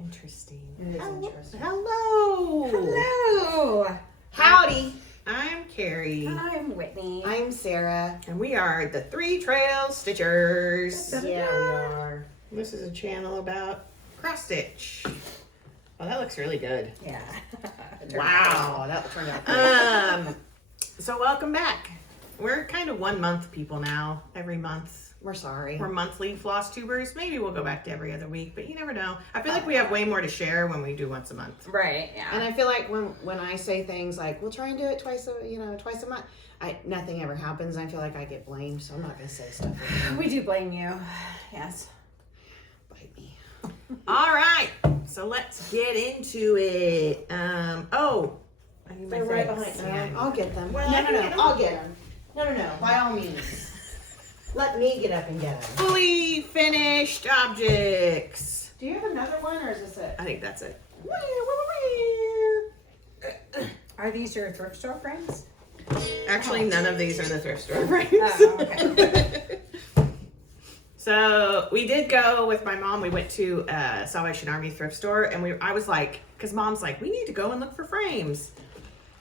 Interesting. It is interesting. Hello. Hello. Howdy. I'm Carrie. I'm Whitney. I'm Sarah. And we are the Three Trail Stitchers. Yeah, we are. This is a channel about cross stitch. Oh, that looks really good. Yeah. Wow, that turned out good. So welcome back. We're kind of 1 month people now. Every month. We're sorry. We're monthly floss tubers. Maybe we'll go back to every other week, but you never know. I feel like we have way more to share when we do once a month. Right. Yeah. And I feel like when I say things like we'll try and do it twice a month, nothing ever happens. I feel like I get blamed, so I'm not gonna say stuff like that. We do blame you. Yes. Bite me. All right, so let's get into it. I need my They're right things. behind I'll get them. Well, no, I no, can no. get 'em. I'll get them. No. By all means. Let me get up and get them. Fully finished objects. Do you have another one, or is this it? I think that's it. Are these your thrift store frames? Actually, none of these are the thrift store frames. Oh, okay. So we did go with my mom. We went to Salvation Army thrift store, and I was like, because Mom's like, we need to go and look for frames.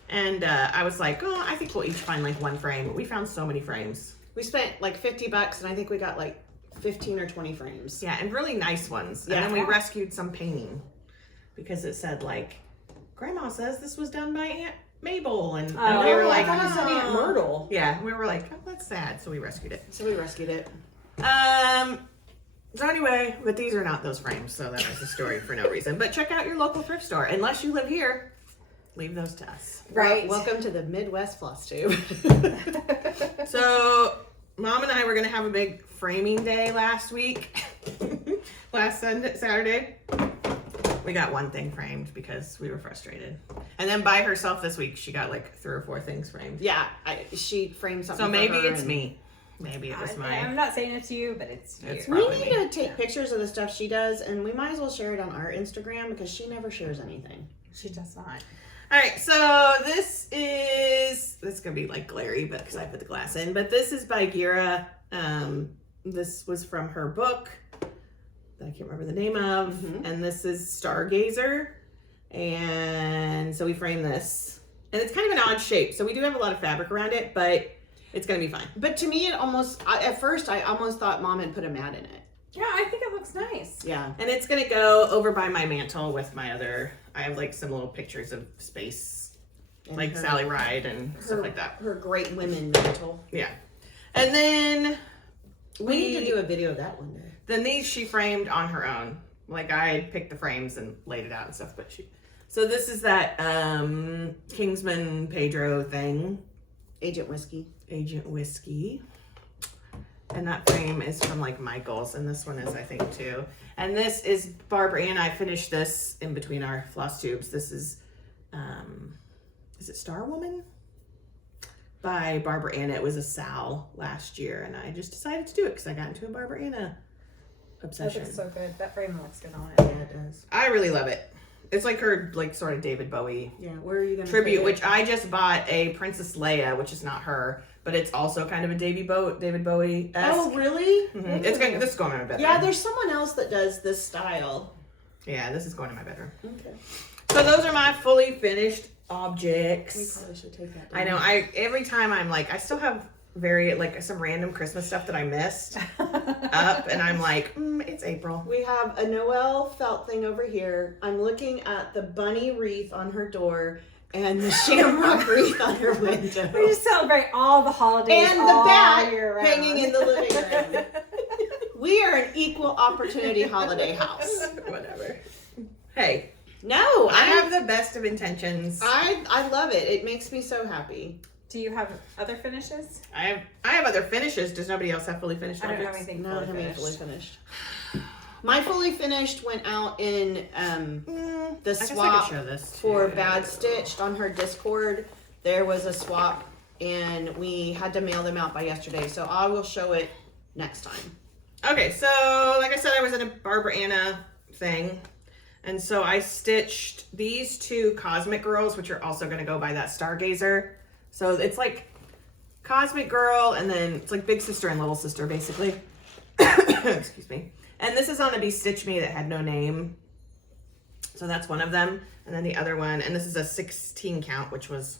And I was like, oh, I think we'll each find like one frame. But we found so many frames. We spent like $50, and I think we got like 15 or 20 frames. Yeah, and really nice ones. Yeah. And then we rescued some painting because it said like, Grandma says this was done by Aunt Mabel, and we were like, I thought it said Aunt Myrtle. Yeah, we were like, oh, that's sad. So we rescued it. So we rescued it. So anyway, but these are not those frames, so that was the story for no reason. But check out your local thrift store. Unless you live here, leave those to us. Right. Welcome to the Midwest Flosstube. So Mom and I were gonna have a big framing day last week. Last Saturday. We got one thing framed because we were frustrated. And then by herself this week, she got like 3 or 4 things framed. Yeah, she framed something. So for maybe her it's and- me. Maybe it was I'm mine. not saying it's you, but it's you. It's We probably need me. to take pictures of the stuff she does, and we might as well share it on our Instagram because she never shares anything. She does not. All right, so this gonna be like glary, but because I put the glass in. But this is by Gira. This was from her book that I can't remember the name of, and this is Stargazer. And so we framed this, and it's kind of an odd shape. So we do have a lot of fabric around it, but it's gonna be fine. But to me, at first, I almost thought Mom had put a mat in it. Yeah, I think it looks nice. Yeah. And it's gonna go over by my mantle with my other. I have like some little pictures of space, And like her- Sally Ride and stuff like that. Her great women mantle. Yeah. And then We need to do a video of that one day. then these she framed on her own. Like I picked the frames and laid it out and stuff, but so this is that Kingsman Pedro thing. Agent Whiskey. And that frame is from like Michael's, and this one is I think too. And this is Barbara and I finished this in between our floss tubes. This is it Star Woman? By Barbara Anna. It was a Sal last year, and I just decided to do it because I got into a Barbara Anna That obsession. looks so good. That frame looks good on Yeah, it. it does. I really love it. It's like her like sort of David Bowie Yeah, where are you going to tribute, which I just bought a Princess Leia, which is not her, but it's also kind of a David Bowie. Oh, really? This is going in my bedroom. Yeah, there's someone else that does this style. Yeah, this is going in my bedroom. Okay. So those are my fully finished objects. We probably should take that down. I know. Every time I'm like, I still have some random Christmas stuff that I missed up, and I'm like, it's April. We have a Noel felt thing over here. I'm looking at the bunny wreath on her door and the shamrock wreath on her window. We just celebrate all the holidays And all the bat year round. hanging in the living room. We are an equal opportunity holiday house. Whatever. Hey, No, I have the best of intentions. I love it. It makes me so happy. Do you have other finishes? I have other finishes. Does nobody else have fully finished I don't have objects? anything No, fully I haven't finished. fully finished. My fully finished went out in the I guess I swap could show this for too. Bad Stitched on her Discord. There was a swap, and we had to mail them out by yesterday. So I will show it next time. Okay, so like I said, I was in a Barbara Anna thing. And so I stitched these 2 Cosmic Girls, which are also going to go by that Stargazer. So it's like Cosmic Girl, and then it's like Big Sister and Little Sister, basically. Excuse me. And this is on a Be Stitch Me that had no name. So that's one of them. And then the other one, and this is a 16 count, which was,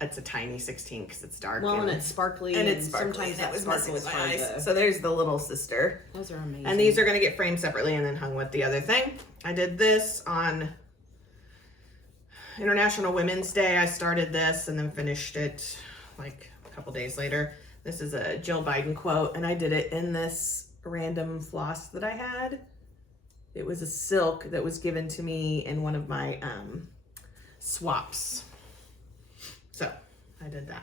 it's a tiny 16 because it's dark. Well, and it's sparkly. And it's sparkly. Sometimes That was messing with my hard eyes. to- So there's the little sister. Those are amazing. And these are going to get framed separately and then hung with the other thing. I did this on International Women's Day. I started this and then finished it like a couple days later. This is a Jill Biden quote, and I did it in this random floss that I had. It was a silk that was given to me in one of my swaps. So I did that.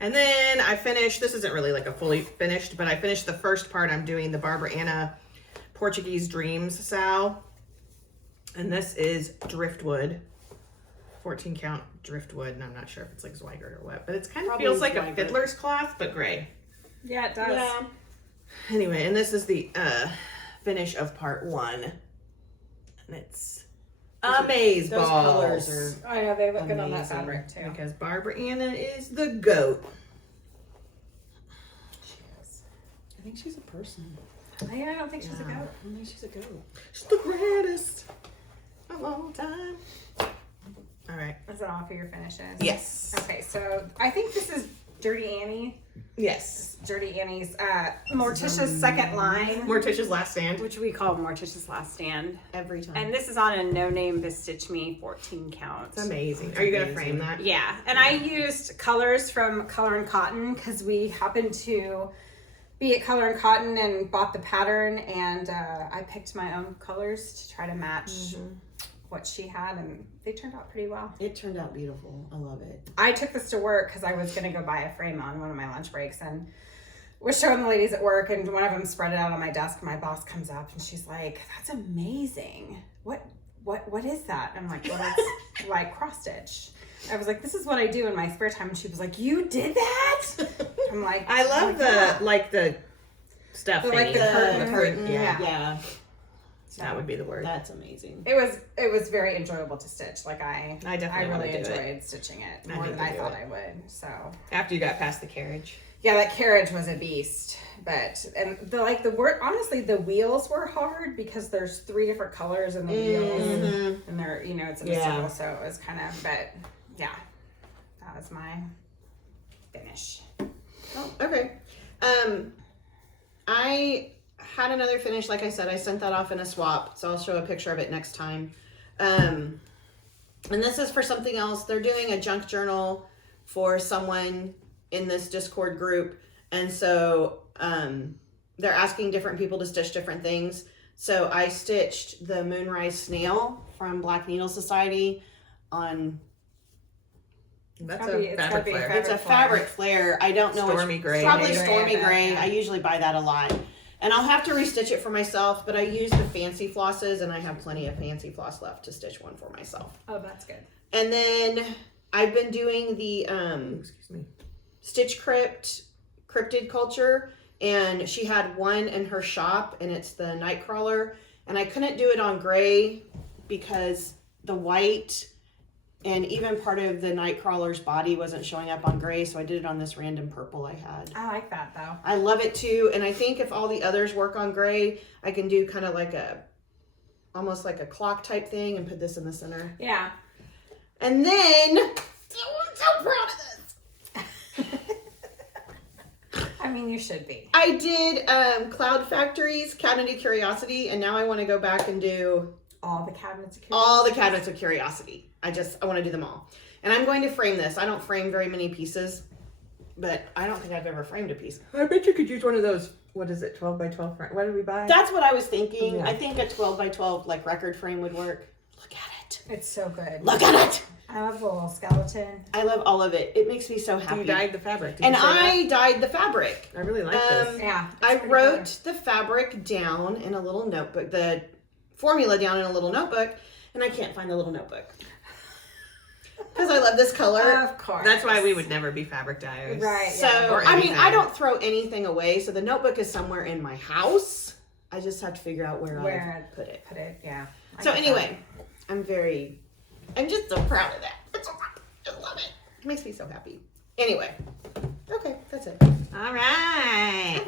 And then I finished, this isn't really like a fully finished, but I finished the first part. I'm doing the Barbara Anna Portuguese Dreams Sal. And this is driftwood, 14 count driftwood. And I'm not sure if it's like Zweigert or what, but it's kind of Probably feels like a Zweigert. fiddler's cloth, but gray. Yeah, it does. Yeah. Anyway, and this is the finish of part 1. And it's amazeballs. Those colors are Oh yeah, they look good on that Amazing. fabric too. Because Barbara Anna is the GOAT. She is. I think she's a person. I don't think she's a Yeah. goat. I think she's a goat. She's the greatest of all time. All right. Is that all for your finishes? Yes. Okay, so I think this is Dirty Annie. Yes. Dirty Annie's Morticia's second line, Morticia's Last Stand. Which we call Morticia's Last Stand. Every time. And this is on a no-name Bestitch Me 14 count. It's amazing. Are you going to amazing. frame that? Yeah, and I used colors from Color and Cotton because we happened to be at Color and Cotton and bought the pattern, and I picked my own colors to try to match what she had, and they turned out pretty well. It turned out beautiful. I love it. I took this to work because I was going to go buy a frame on one of my lunch breaks, and was showing the ladies at work, and one of them spread it out on my desk. My boss comes up and she's like, "That's amazing. What is that?" I'm like, "Well, it's like cross stitch." I was like, "This is what I do in my spare time." And she was like, "You did that?" I'm like, I love the stuff. Like the curtain. Yeah. Yeah. That would be the word. That's amazing. It was very enjoyable to stitch. Like I definitely wanna really do it. enjoyed stitching it I more need than to I do thought it. I would. So After you got past the carriage. yeah, that carriage was a beast. And the wheels were hard because there's 3 different colors in the wheels, and they're it's in a circle, so it was kind of. But yeah, that was my finish. Oh, okay. I had another finish. Like I said, I sent that off in a swap, so I'll show a picture of it next time. And this is for something else. They're doing a junk journal for someone in this Discord group, and so they're asking different people to stitch different things. So I stitched the Moonrise Snail from Black Needle Society on. That's gotta be- a it's gotta fabric be a flare. It's a fabric flare. I don't know. Stormy gray. Probably Maybe. stormy Gray, I bet, gray. yeah. I usually buy that a lot. And I'll have to restitch it for myself, but I use the fancy flosses, and I have plenty of fancy floss left to stitch one for myself. Oh, that's good. And then I've been doing the Excuse me. Stitch Cryptid Culture, and she had one in her shop, and it's the Nightcrawler. And I couldn't do it on gray because the white and even part of the Nightcrawler's body wasn't showing up on gray, so I did it on this random purple I had. I like that though. I love it too, and I think if all the others work on gray, I can do kind of like almost like a clock type thing and put this in the center. Yeah. And then, I'm so proud of this. I mean, you should be. I did Cloud Factory's Cabinet of Curiosity, and now I want to go back and do All the cabinets of all the Cabinets of Curiosity. I want to do them all. And I'm going to frame this. I don't frame very many pieces, but I don't think I've ever framed a piece. I bet you could use one of those, what is it, 12 by 12 frame? What did we buy? That's what I was thinking. Yeah. I think a 12 by 12 like record frame would work. Look at it. It's so good. Look at it. I love the little skeleton. I love all of it. It makes me so happy. You dyed the fabric. Did and you say I dyed the fabric. that? I really like this. Yeah. I it's pretty wrote the fabric down in a little notebook, the formula down in a little notebook, and I can't find the little notebook. Because I love this color. color. Of course. That's why we would never be fabric dyers. Right. So, yeah. Or I mean, anything. I don't throw anything away, so the notebook is somewhere in my house. I just have to figure out where I put it. Put it. Yeah. I So get anyway, I'm just so proud of that. I love it. It makes me so happy. Anyway, okay, that's it. All right.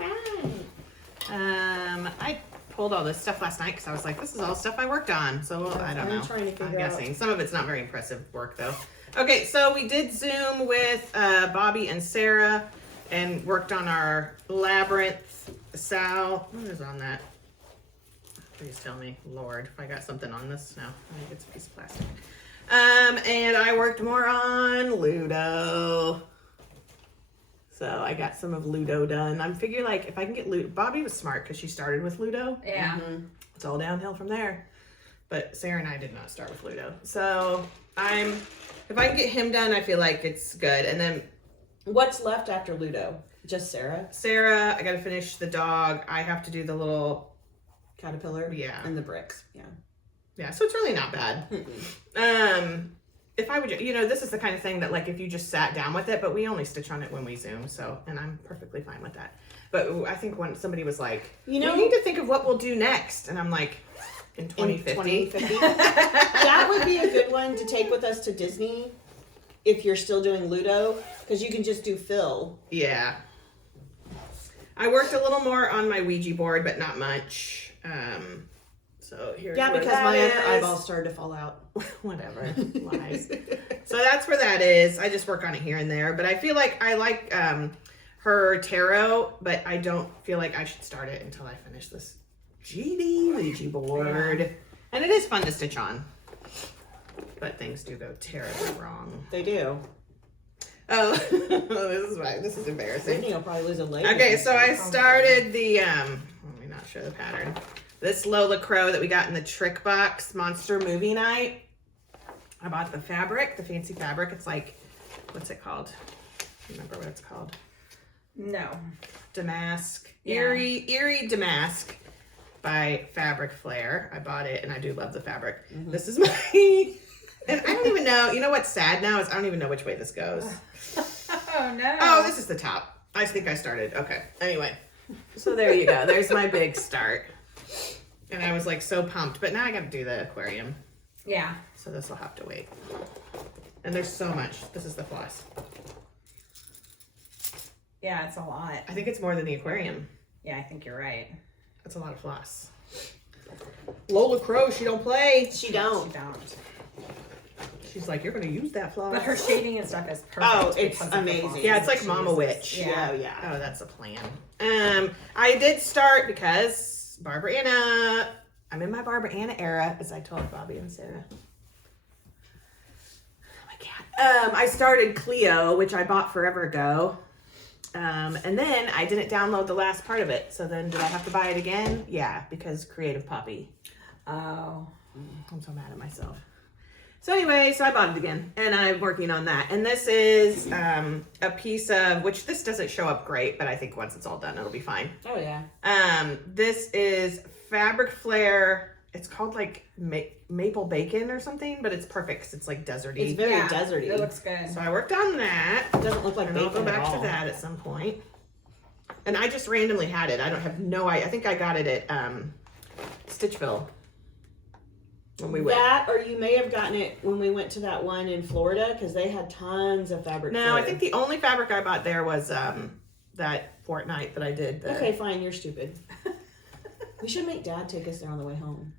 All right. I pulled all this stuff last night because I was like, this is all stuff I worked on. So I don't I'm know. trying to I'm figure out. guessing. Some of it's not very impressive work though. Okay, so we did Zoom with Bobby and Sarah and worked on our labyrinth. Sal, what is on that? Please tell me, Lord, if I got something on this. No, I think it's a piece of plastic. And I worked more on Ludo. So I got some of Ludo done. I'm figuring like if I can get Ludo, Bobby was smart because she started with Ludo. Yeah. It's all downhill from there. But Sarah and I did not start with Ludo. So if I can get him done, I feel like it's good. And then What's left after Ludo? Just Sarah? Sarah, I got to finish the dog. I have to do the little, Caterpillar? Yeah. And the bricks. Yeah. so it's really not bad. If I would, this is the kind of thing that like if you just sat down with it, but we only stitch on it when we Zoom. So, and I'm perfectly fine with that. But I think when somebody was like, we need to think of what we'll do next. And I'm like, in 2050. 2050. That would be a good one to take with us to Disney if you're still doing Ludo, because you can just do Phil. Yeah. I worked a little more on my Ouija board, but not much. So here's Yeah, where because that my is. eyeballs started to fall out. Whatever. Lies. So that's where that is. I just work on it here and there, but I feel like I like her tarot, but I don't feel like I should start it until I finish this GD Ouija board. Yeah. And it is fun to stitch on. But things do go terribly wrong. They do. Oh, this is embarrassing. Brittany will probably lose a leg. Okay, so I started the, let me not show the pattern. This Lola Crow that we got in the Trick Box Monster Movie Night. I bought the fabric, the fancy fabric. It's like, what's it called? Remember what it's called? No. Damask. Yeah. Eerie Damask by Fabric Flare. I bought it and I do love the fabric. This is my... And I don't even know, what's sad now is I don't even know which way this goes. Oh, no. Oh, this is the top. I think I started. Okay. Anyway. So there you go. There's my big start. And I was like so pumped. But now I got to do the aquarium. Yeah. So this will have to wait. And there's so much. This is the floss. Yeah, it's a lot. I think it's more than the aquarium. Yeah, I think you're right. That's a lot of floss. Lola Crow, she don't play. She don't. You don't. She's like, you're going to use that floss. But her shading and stuff is perfect. Oh, it's because of the amazing. floss. Yeah, it's like Mama Witch. Yeah. Oh, that's a plan. I did start because Barbara Anna. I'm in my Barbara Anna era, as I told Bobby and Sarah. Oh my cat. I started Cleo, which I bought forever ago. And then I didn't download the last part of it. So then did I have to buy it again? Yeah, because Creative Poppy. Oh. I'm so mad at myself. So anyway, so I bought it again and I'm working on that. And this is a piece of, which this doesn't show up great, but I think once it's all done, it'll be fine. Oh, yeah. This is Fabric Flare. It's called like Maple Bacon or something, but it's perfect because it's like deserty. It's very deserty. It looks good. So I worked on that. It doesn't look like And I'll bacon go at back all. to that at some point. And I just randomly had it. I don't have no idea. I think I got it at Stitchville. When we went. That, or you may have gotten it when we went to that one in Florida, because they had tons of fabric. No, I think the only fabric I bought there was that fortnight that I did. Okay, fine, you're stupid. We should make Dad take us there on the way home.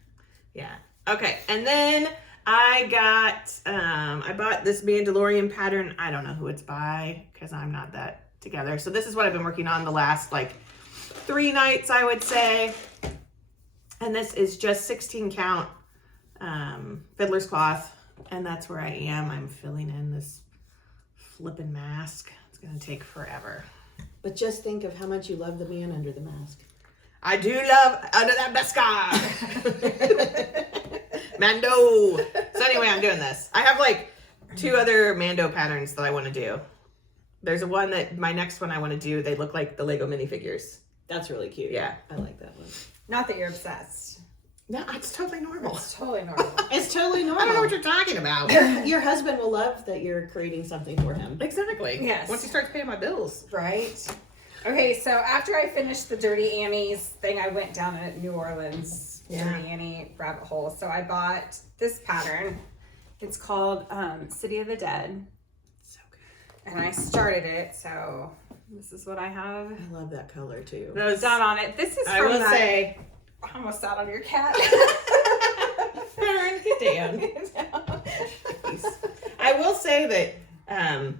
Yeah. Okay, and then I got, I bought this Mandalorian pattern. I don't know who it's by, because I'm not that together. So this is what I've been working on the last, 3 nights, I would say. And this is just 16 count fiddler's cloth. And that's where I am. I'm filling in this flippin' mask. It's going to take forever. But just think of how much you love the man under the mask. I do love under that mascara. Mando. So anyway, I'm doing this. I have 2 other Mando patterns that I want to do. There's a one that my next one I want to do. They look like the Lego minifigures. That's really cute. Yeah. I like that one. Not that you're obsessed. No, it's totally normal. It's totally normal. It's totally normal. I don't know what you're talking about. Your husband will love that you're creating something for him. Exactly. Yes. Once he starts paying my bills. Right? Okay, so after I finished the Dirty Annie's thing, I went down a New Orleans Dirty Annie rabbit hole. So I bought this pattern. It's called City of the Dead. So good. And I started it, so This is what I have I love that color too. Those, done on it. This is I from will that. say, I almost sat on your cat. Get down. I will say that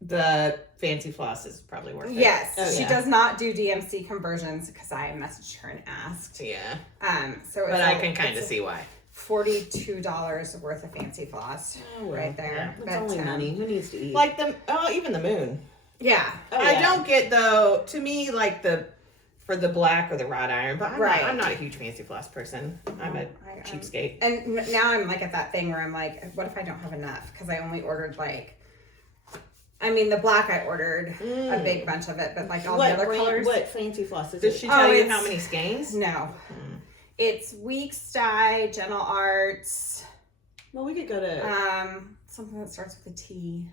the Fancy Floss is probably worth it. Yes, Oh, she yeah. does not do DMC conversions because I messaged her and asked. Yeah. So it's But I can kind of see why. $42 worth of Fancy Floss right there. It's But, only money. Who needs to eat? Like even the moon. Yeah. I don't get though. To me, like for the black or the wrought iron, but I'm not a huge Fancy Floss person. I'm a cheapskate. And now I'm like at that thing where I'm like, what if I don't have enough? Because I only ordered the black I ordered a big bunch of it, but like all the other colors. What Fancy Floss is Did it? she tell you how many skeins? No. It's Weeks Dye, Gentle Arts. Well, we could go to Something that starts with a T.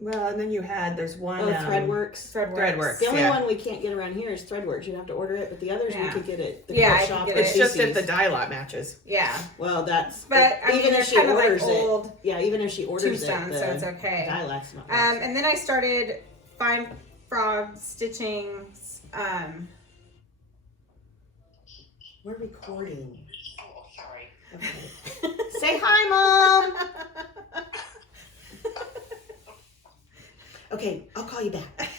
Well, and then there's one. Threadworks. Threadworks. The only one we can't get around here is Threadworks. You'd have to order it, but the others we could get at the I shop. could get It's just that the dye lot matches. Yeah. Well, that's. But I mean, even they're if she kind of orders like old even if she orders tombstones, so it's okay. Dye lot's not. And then I started Fine Frog stitching. We're recording. Oh, sorry. Okay. Say hi, Mom. Okay, I'll call you back. Well, did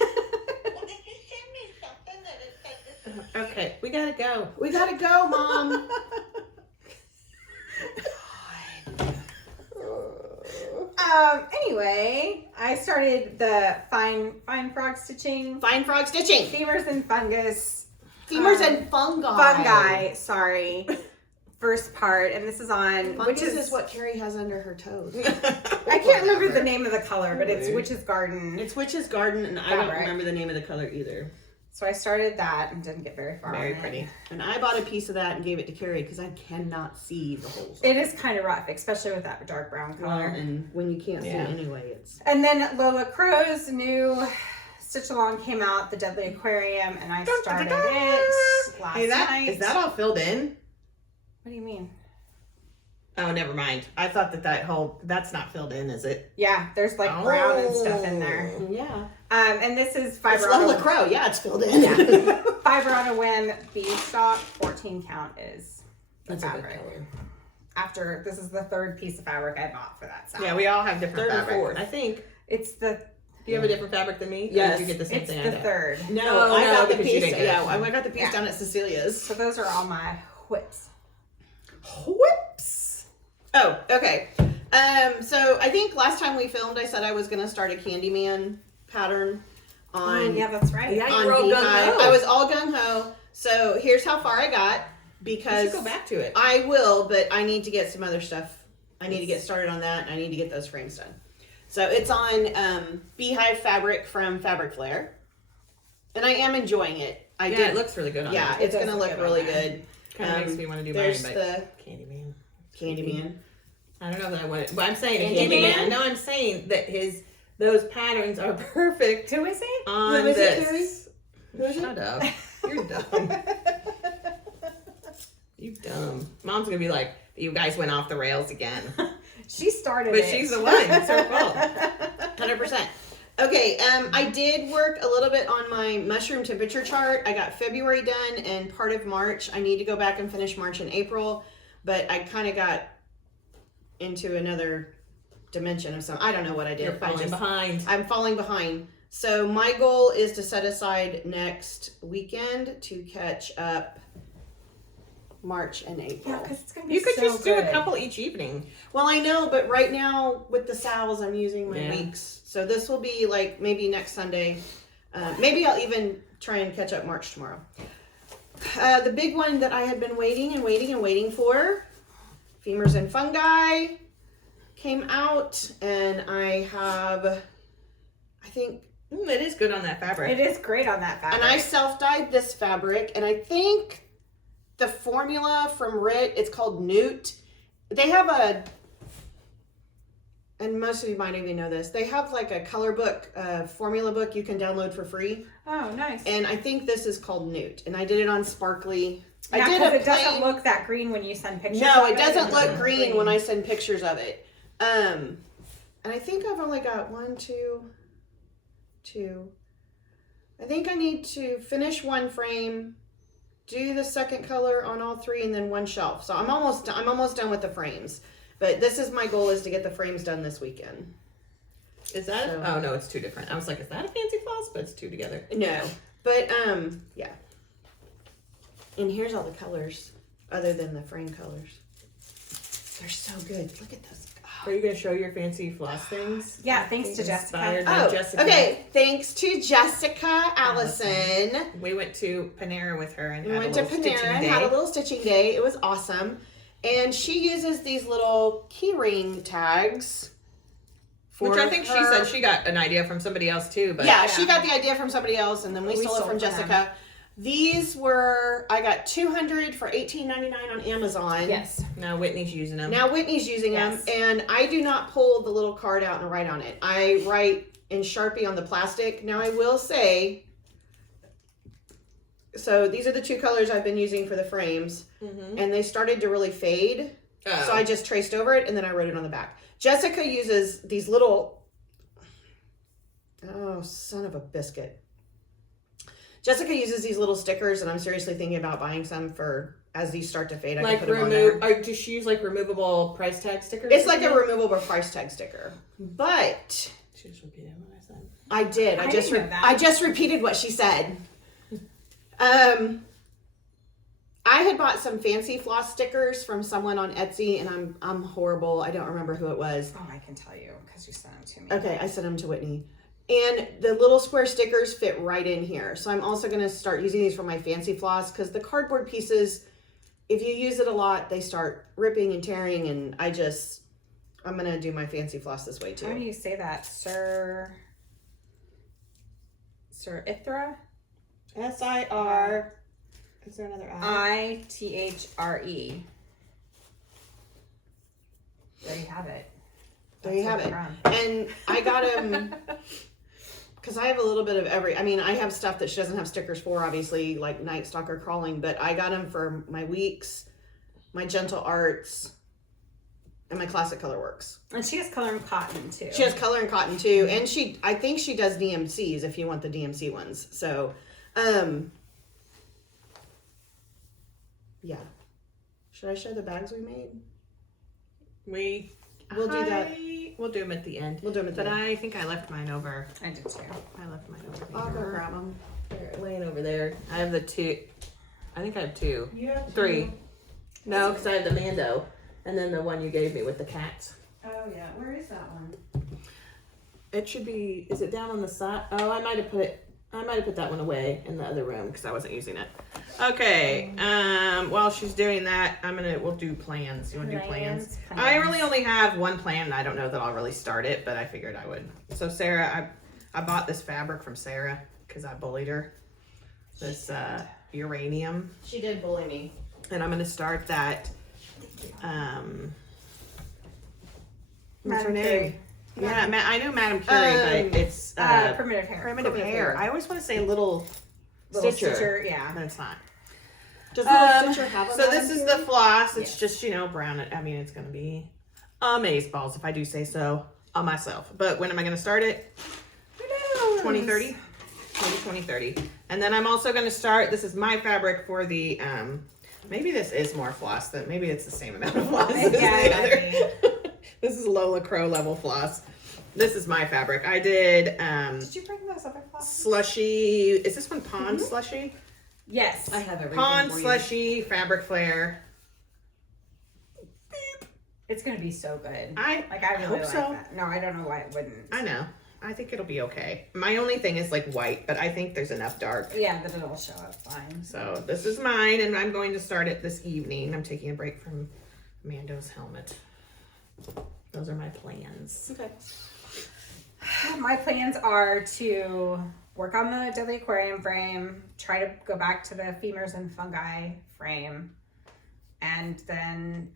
you send me something that it said this was Okay, we gotta go. We gotta go, Mom. Anyway, I started the Fine Frog stitching. Fine frog stitching. Femurs and fungus. Femurs and fungi. Fungi, sorry. First part, and this is on Fungus is what Carrie has under her toes. I can't remember the name of the color, but it's Witch's Garden. It's Witch's Garden, and I don't Fabric. remember the name of the color either. So I started that and didn't get very far. Very on it. pretty. And I bought a piece of that and gave it to Carrie because I cannot see the holes. It is kind of rough, especially with that dark brown color. And when you can't see anyway, it's. And then Lola Crow's new Stitch Along came out, The Deadly Aquarium, and I started it last night. Is that all filled in? What do you mean? Oh, never mind. I thought that's not filled in, is it? Yeah, there's like brown and stuff in there. Yeah. And this is It's Fiber Lola on a Crow. Yeah, it's filled in. Fiber on a Whim beadstock, 14 count is the That's a good fabric. color. After this is the third piece of fabric I bought for that side. Yeah, we all have different Third or fabric. fourth. I think. It's the Do you have a different fabric than me? Or Yes. did you get the same it's thing the I did? third. No, Oh, I no, got the because you piece. didn't get it. Yeah, I got the piece Yeah. down at Cecilia's. So those are all my whips. Whoops. Oh, okay. So I think last time we filmed, I said I was going to start a Candyman pattern on yeah, that's right. Yeah. on You were all Beehive. gung-ho. I was all gung ho. So here's how far I got You because should go back to it. I will, but I need to get some other stuff. I need to get started on that, and I need to get those frames done. So it's on Beehive fabric from Fabric Flare, and I am enjoying it. It looks really good on Yeah, it. it's going to look really on there. good. Kind of makes me want to do mine, There's but the Candyman. Candyman. I don't know that I want it, but I'm saying Candyman? Candyman. No, I'm saying that those patterns are perfect Who is it? on Who is it, this. Shut up. You're dumb. You dumb. Mom's gonna be like, you guys went off the rails again. She started But it. she's the one. It's her fault. 100%. Okay, I did work a little bit on my mushroom temperature chart. I got February done and part of March. I need to go back and finish March and April, but I kind of got into another dimension of some. I don't know what I did. You're falling behind. I'm falling behind. So my goal is to set aside next weekend to catch up March and April. Yeah, because it's gonna be You could so just do a good. couple each evening. Well, I know, but right now with the sowls, I'm using my Yeah. weeks. So this will be like maybe next Sunday. Maybe I'll even try and catch up March tomorrow. The big one that I had been waiting for, Femurs and Fungi, came out, and I have, I think, It is good on that fabric. It is great on that fabric. and I self-dyed this fabric, and I think the formula from RIT, it's called Newt. They have and most of you might even know this, they have like a color book, formula book you can download for free. Oh, nice. And I think this is called Newt. And I did it on Sparkly. Yeah, I did because a it doesn't plain- look that green when you send pictures. No, of it doesn't look looks green when I send pictures of it. And I think I've only got one, two. I think I need to finish one frame, do the second color on all three and then one shelf. So I'm almost done with the frames. But this is my goal, is to get the frames done this weekend. Is that? So- Oh no, it's two different. I was like, is that a fancy floss? But it's two together. No, but yeah. And here's all the colors, other than the frame colors. They're so good. Look at this. Are you gonna show your fancy floss things? Yeah, thanks to Inspired Jessica. by Oh, Jessica. okay. Thanks to Jessica Allison. We went to Panera with her and We had went a to little Panera stitching and day. had a little stitching day. It was awesome. And she uses these little keyring tags. Which I think she her- said she got an idea from somebody else too. But Yeah, she got the idea from somebody else, and then we stole it from Jessica. These were, I got 200 for $18.99 on Amazon. Yes. now Whitney's using them. Now Whitney's using Yes. them, and I do not pull the little card out and write on it. I write in Sharpie on the plastic. Now I will say, so these are the two colors I've been using for the frames, and they started to really fade. Oh. So I just traced over it and then I wrote it on the back. Jessica uses these little, oh, son of a biscuit. Jessica uses these little stickers, and I'm seriously thinking about buying some for, as these start to fade, I like can put them on there. does she use like removable price tag stickers? It's like a removable price tag sticker. But She just repeated what I said. I did. I I just didn't know that. I just repeated what she said. I had bought some fancy floss stickers from someone on Etsy, and I'm horrible. I don't remember who it was. Oh, I can tell you because you sent them to me. Okay, I sent them to Whitney. And the little square stickers fit right in here. So I'm also going to start using these for my fancy floss, because the cardboard pieces, if you use it a lot, they start ripping and tearing, and I'm going to do my fancy floss this way How do too. you say that? Sir Ithra? S-I-R. Is there another I? I-T-H-R-E. There you have it. There you That's have where it. I'm And I got them because I have a little bit of I have stuff that she doesn't have stickers for, obviously, like Night Stalker Crawling, but I got them for my weeks, my Gentle Arts, and my Classic Color Works. from. And she has color and cotton too. She has color and cotton too, and I think she does DMCs if you want the DMC ones. So, yeah. Should I show the bags we made? We'll do that. We'll do them at the end. We'll do them at the But end. I think I left mine over. I did too. I left mine over I'll go here. grab them. They're laying over there. I have the two. I think I have two. You have Three. No, because I have the Mando, and then the one you gave me with the cats. Oh yeah, where is that one? It should be. Is it down on the side? Oh, I might have put that one away in the other room because I wasn't using it. Okay. While she's doing that, we'll do plans. You want to do plans? I really only have one plan, and I don't know that I'll really start it, but I figured I would. So Sarah, I bought this fabric from Sarah because I bullied her. This uranium, She did bully me. and I'm gonna start that. What's her Madam name? Curie. Yeah, I know Madam Curie, but it's Primitive hair. primitive hair. I always want to say little Little stitcher, stitcher, yeah. but it's not. Does Little Stitcher have a So this is the floss. It's Yes. just brown. I mean, it's gonna be amazeballs if I do say so on myself. But when am I gonna start it? 2030, maybe 2030. And then I'm also gonna start. This is my fabric for the. Maybe this is more floss. That maybe it's the same amount of floss. as Yeah, the other. This is Lola Crow level floss. This is my fabric. I did Did you bring those other flowers? slushy. Is this one pond slushy? Yes. I have everything Pond for you. slushy fabric flare. It's gonna be so good. I really hope like so. that. No, I don't know why it wouldn't. I know. I think it'll be okay. My only thing is like white, but I think there's enough dark. Yeah, that it'll show up fine. So this is mine, and I'm going to start it this evening. I'm taking a break from Mando's helmet. Those are my plans. Okay. My plans are to work on the Deadly Aquarium frame, try to go back to the Femurs and Fungi frame, and then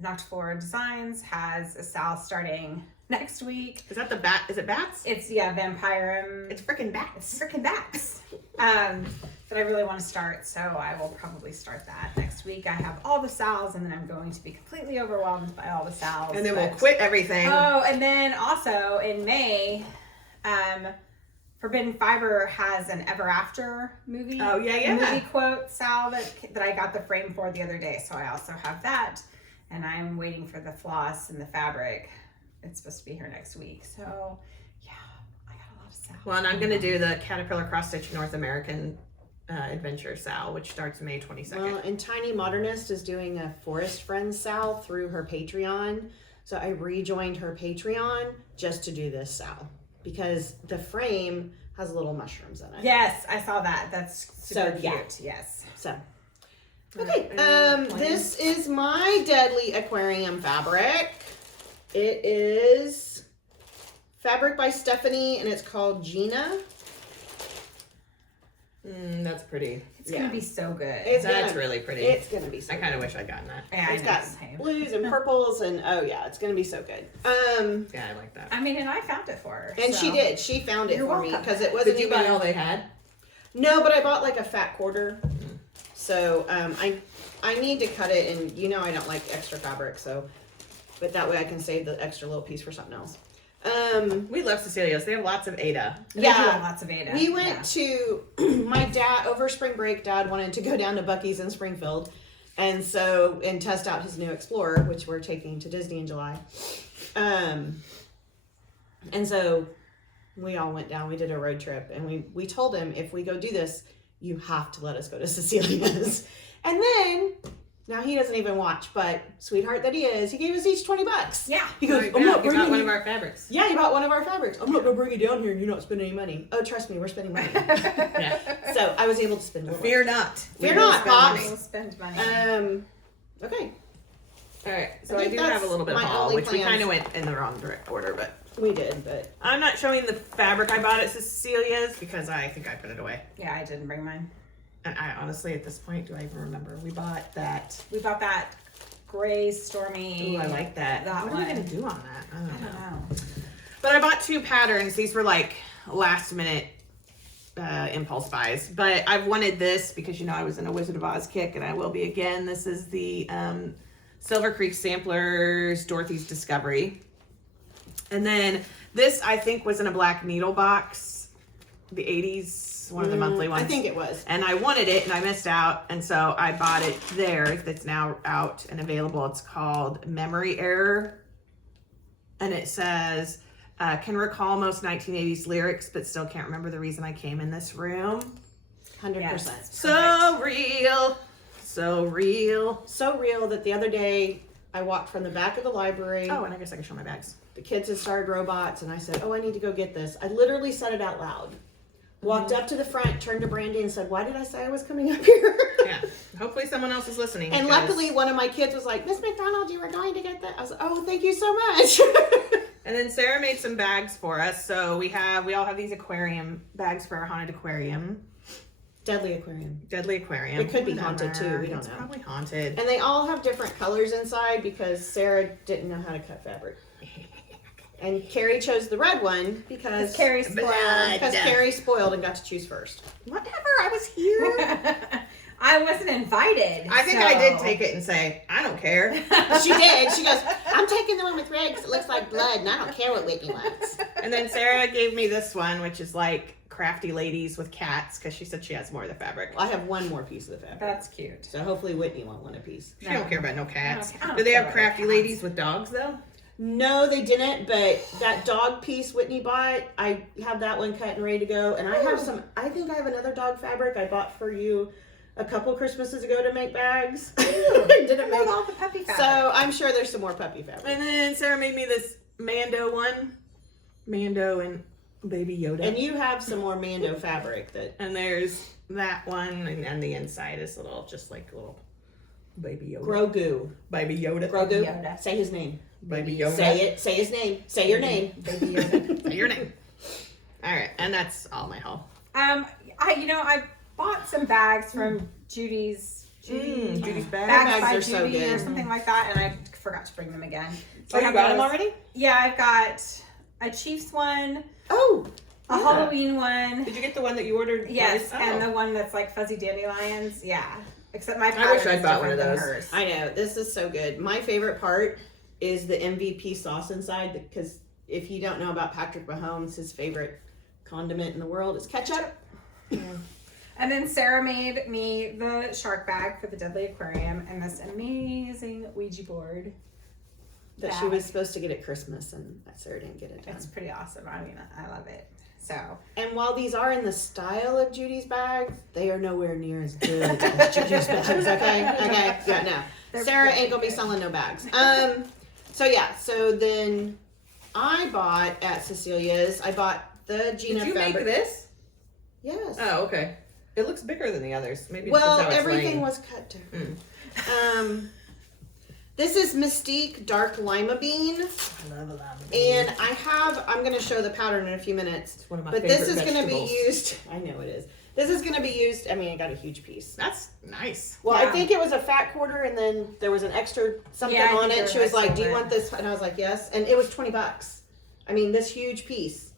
Knocked Floor Designs has a sale starting next week. Is that the bat? Is it bats? It's Vampirum. It's freaking bats. It's freaking bats. That I really want to start, so I will probably start that next week. I have all the sales, and then I'm going to be completely overwhelmed by all the sales. And then we'll but- quit everything. Oh, and then also in May, Forbidden Fiber has an Ever After movie. Oh, yeah. Movie quote, Sal, that I got the frame for the other day. So I also have that. And I'm waiting for the floss and the fabric. It's supposed to be here next week. So, yeah, I got a lot of Sal. Well, and I'm going to do the Caterpillar Cross Stitch North American Adventure Sal, which starts May 22nd. Well, and Tiny Modernist is doing a Forest Friends Sal through her Patreon. So I rejoined her Patreon just to do this Sal because the frame has little mushrooms in it. Yes, I saw that. That's super So, yeah. cute. Yes. So, okay. This is my Deadly Aquarium fabric. It is fabric by Stephanie, and it's called Gina. That's pretty. It's going to be so good. That's really pretty. It's gonna be so I kind of wish I'd gotten that. yeah, It's I got know, same. blues and purples, and oh yeah, it's gonna be so good. Yeah, I like that. I mean, and I found it for her. And so. she did. She found it You're for me welcome. because it wasn't Did you even buy all they had? No, but I bought like a fat quarter. So I need to cut it, and you know I don't like extra fabric, so but that way I can save the extra little piece for something else. We love Cecilia's. They have lots of Ada. They do yeah. have lots of Ada. We went to my dad over spring break. Dad wanted to go down to Buc-ee's in Springfield, and test out his new Explorer, which we're taking to Disney in July. And so we all went down. We did a road trip, and we told him if we go do this, you have to let us go to Cecilia's. And then now he doesn't even watch, but sweetheart that he is, he gave us each $20. Yeah. He goes, You I'm not got bringing one you. of our fabrics. Yeah, you bought one of our fabrics. I'm not gonna bring you down here and you're not spending any money. Oh, trust me, we're spending money. Yeah. So I was able to spend a little. Fear not. Fear not, Pops. We'll spend money. Okay, All right, so I I think do have a that's little bit of my haul, only which we plans. kind of went in the wrong direct order, but we did, but I'm not showing the fabric I bought at Cecilia's because I think I put it away. Yeah, I didn't bring mine. And I honestly, at this point, do I even remember? We bought that. We bought that gray stormy. Ooh, I like that. That What are we one. gonna do on that? I I don't don't know. know. But I bought 2 patterns. These were like last minute impulse buys. But I've wanted this because you know I was in a Wizard of Oz kick, and I will be again. This is the Silver Creek Samplers Dorothy's Discovery, and then this I think was in a black needle box, the 80s, one of the monthly ones. I think it was. And I wanted it and I missed out. And so I bought it there. That's now out and available. It's called Memory Error. And it says, can recall most 1980s lyrics, but still can't remember the reason I came in this room. 100%. Yes. So real. So real. So real that the other day I walked from the back of the library. Oh, and I guess I can show my bags. The kids had started robots, and I said, oh, I need to go get this. I literally said it out loud. Walked up to the front, turned to Brandy and said, why did I say I was coming up here? Yeah. Hopefully someone else is listening. And because- luckily one of my kids was like, Miss McDonald, you were going to get that. I was like, oh, thank you so much. And then Sarah made some bags for us. So we all have these aquarium bags for our haunted aquarium. Deadly Aquarium. Deadly aquarium. It could be haunted, Whatever. too. We don't It's know. probably haunted. And they all have different colors inside because Sarah didn't know how to cut fabric. And Carrie chose the red one because Carrie's spoiled. Carrie spoiled and got to choose first. Whatever. I was here. I wasn't invited. I think so- I did take it and say, I don't care. She did. She goes, I'm taking the one with red because it looks like blood and I don't care what Whitney wants. And then Sarah gave me this one, which is like crafty ladies with cats, because she said she has more of the fabric. Well, I have one more piece of the fabric. That's cute. So hopefully Whitney won't want a piece. She don't care about no cats. I don't Do they care have about crafty cats. ladies with dogs though? No, they didn't, but that dog piece Whitney bought, I have that one cut and ready to go. And I have I think I have another dog fabric I bought for you a couple Christmases ago to make bags. I didn't make all the puppy fabric. So I'm sure there's some more puppy fabric. And then Sarah made me this Mando one. Mando and Baby Yoda. And you have some more Mando fabric that And there's that one, and the inside is just like a little Baby Yoda. Grogu. Baby Yoda. Grogu. Yoda. Say his name. Baby Yoda. Say it. Say his name. Say your name. Baby Yoda. Say your name. All right, and that's all my haul. I bought some bags from Judy's Judy's bag. bags Bags by are so Judy or good. something like that, and I forgot to bring them again. So Oh, I you have got them those. already? Yeah, I've got a Chiefs one, Oh, a Yeah. Halloween one. Did you get the one that you ordered? Yes, twice? and Oh. the one that's like fuzzy dandelions. Yeah, except my wish pattern I'd is bought one of different than those. hers. I know. This is so good. My favorite part is the MVP sauce inside because if you don't know about Patrick Mahomes, his favorite condiment in the world is ketchup. And then Sarah made me the shark bag for the Deadly Aquarium and this amazing Ouija board. That she was supposed to get at Christmas, and Sarah didn't get it done. It's pretty awesome. I mean, I love it. So, And while these are in the style of Judy's bags, they are nowhere near as good as Judy's bags. Okay. Yeah, no. Sarah ain't gonna be selling no bags. So then I bought at Cecilia's. I bought the Gina Did you fabric. make this? Yes. Oh, okay. It looks bigger than the others. Maybe it's Well, just how it's everything laying. was cut different. This is Mystique Dark Lima Bean. I love a lima bean. And I'm going to show the pattern in a few minutes. It's one of my But favorite this is going to be vegetables. used. I know it is. This is going to be used. I mean, I got a huge piece. That's nice. Well, I Yeah. think it was a fat quarter, and then there was an extra something Yeah, I on think it. there She was was like, "Do you silver. want this?" And I was like, "Yes." And it was $20. I mean, this huge piece.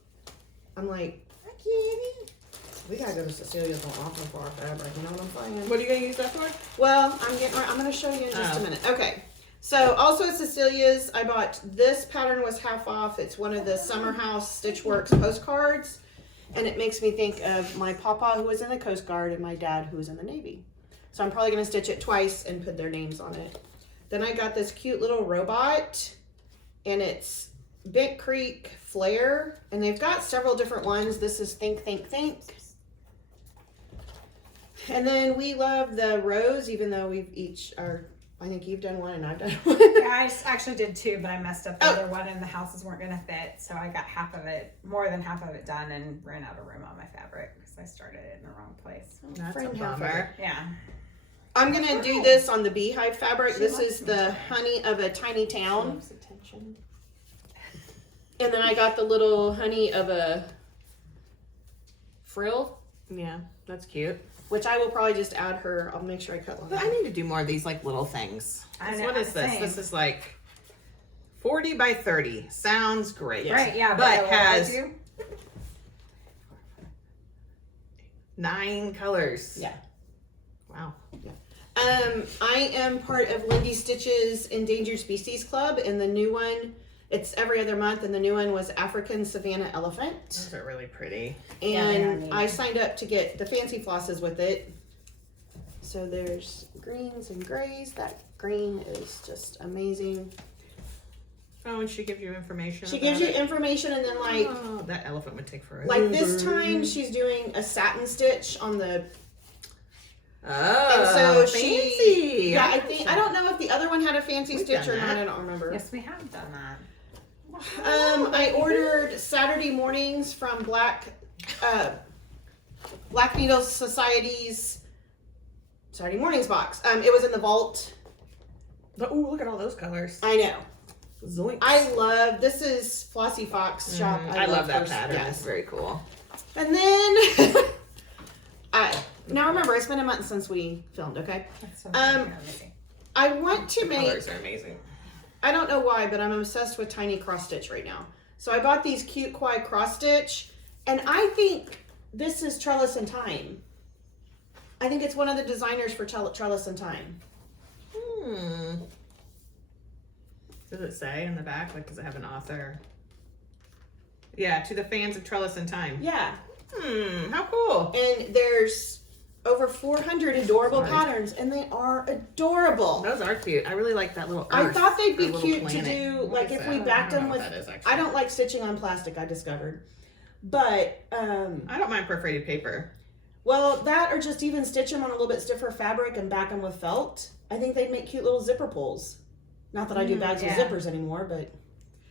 I'm like, I can't. We gotta go to Cecilia's on offer for our fabric. You know what I'm saying? What are you gonna use that for? Well, I'm going to show you in just Oh. a minute. Okay. So also at Cecilia's, I bought this pattern was half off. It's one of the Summer House Stitchworks postcards. And it makes me think of my papa who was in the Coast Guard and my dad who was in the Navy. So I'm probably going to stitch it twice and put their names on it. Then I got this cute little robot, and it's Bent Creek Flare. And they've got several different ones. This is Think, Think, Think. And then we love the rose, even though we've each are, I think you've done one and I've done one. yeah, I actually did two, but I messed up the Oh. other one and the houses weren't going to fit. So I got more than half of it done and ran out of room on my fabric because I started it in the wrong place. That's Friend a half of bummer. Yeah. I'm gonna do this on the beehive fabric. This is the honey of a tiny town. Attention. And then I got the little honey of a frill, Yeah, that's cute. which I will probably just add her. I'll make sure I cut But I need to do more of these like little things. I So know, what is this? same. This is like 40 by 30. Sounds great. Right, yeah. But what I has do- 9 colors. Yeah. Wow. I am part of Lindy Stitch's Endangered Species Club, and the new one, it's every other month, and the new one was African Savannah Elephant. Those are really pretty. Yeah, they are And neat. I signed up to get the fancy flosses with it. So there's greens and grays. That green is just amazing. Oh, and she gives you information. She about gives you it? information, and then like Oh, that elephant would take forever. like this time she's doing a satin stitch on the. Oh, And so fancy. Yeah, I think I don't know if the other one had a fancy We've stitch done or not. that. I don't remember. Yes, we have done that. I ordered Saturday mornings from Black Needle Society's Saturday mornings box. It was in the vault. But ooh, look at all those colors. I know. Zoinks. I love this is Flossie Fox shop. I love that her- pattern. Yes. It's very cool. And then now remember it's been a month since we filmed. Okay. That's so amazing. I want to The make. colors are amazing. I don't know why, but I'm obsessed with tiny cross stitch right now. So I bought these cute Kwai cross stitch, and I think this is Trellis and Time. I think it's one of the designers for Trellis and Time. Does it say in the back? Like, does it have an author? Yeah, to the fans of Trellis and Time. Yeah, How cool. and there's over 400 adorable Sorry. patterns, and they are adorable. Those are cute. I really like that little I earth, thought they'd or be little cute to planet. do, What like is if that? we backed I don't them know with. what that is, actually. I don't like stitching on plastic. I discovered, but I don't mind perforated paper. well, that or just even stitch them on a little bit stiffer fabric and back them with felt. I think they'd make cute little zipper pulls. Not that I do bags yeah. with zippers anymore, but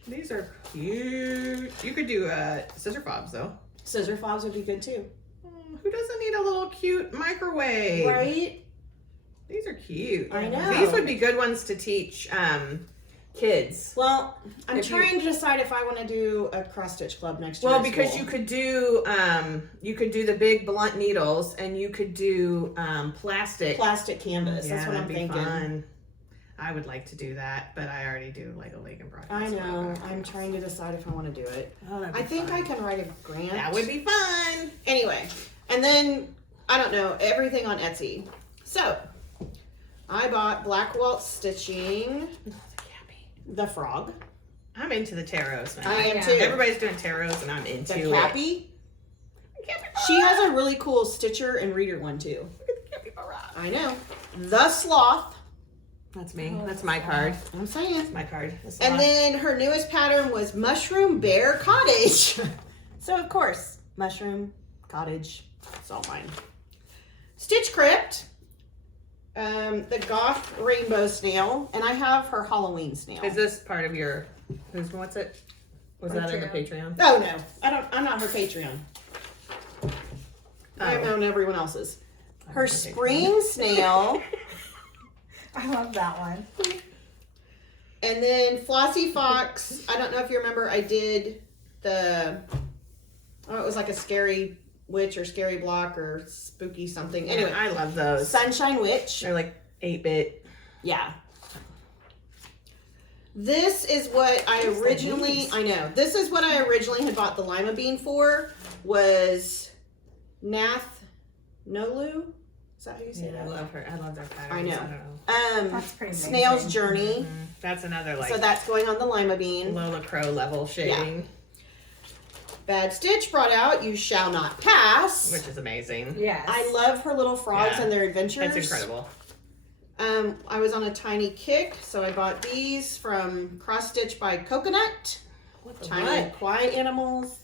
These are cute. You could do scissor fobs though. scissor fobs would be good too. Who doesn't need a little cute microwave? Right? These are cute. I know. These would be good ones to teach kids. Well, I'm If you- trying to decide if I want to do a cross stitch club next year. Well, at because school. you could do the big blunt needles, and you could do plastic. Plastic canvas. Yeah, That's what I'm that'd be thinking. fun. I would like to do that, but I already do like a leg and broadcast. I know. I'm trying to decide if I want to do it. Oh, that'd be I think fun. I can write a grant. That would be fun. Anyway, and then I don't know everything on Etsy. So I bought Black Waltz Stitching, the frog. I'm into the tarots now. I am Yeah. too. Everybody's doing tarots, and I'm into The it. Cappy. She has a really cool Stitcher and Reader one too. I know. The Sloth. That's me. That's my card. I'm saying. My card. And then her newest pattern was Mushroom Bear Cottage. So of course, Mushroom Cottage. It's all mine. Stitch Crypt. The Goth Rainbow Snail, and I have her Halloween snail. Is this part of your? What's it? Was that in the Patreon? Oh no, I'm not her Patreon. I'm on everyone else's. Her spring snail, I love that one. and then Flossie Fox. I don't know if you remember, I did it was like a scary witch or scary block or spooky something. Anyway, I love those. Sunshine Witch. They're like 8-bit. Yeah. This is what I originally, this is what I originally had bought the lima bean for, was Nath Nolu. Is that how you say I that? love her. I love their patterns. I know. I don't know. That's pretty amazing. Snail's Journey. That's another So that's going on the lima bean. Lola Crow level shading, Bad Stitch brought out You Shall Not Pass. which is amazing. Yes. I love her little frogs Yeah. and their adventures. It's incredible. I was on a tiny kick, so I bought these from Cross Stitch by Coconut. What the Tiny what? quiet animals.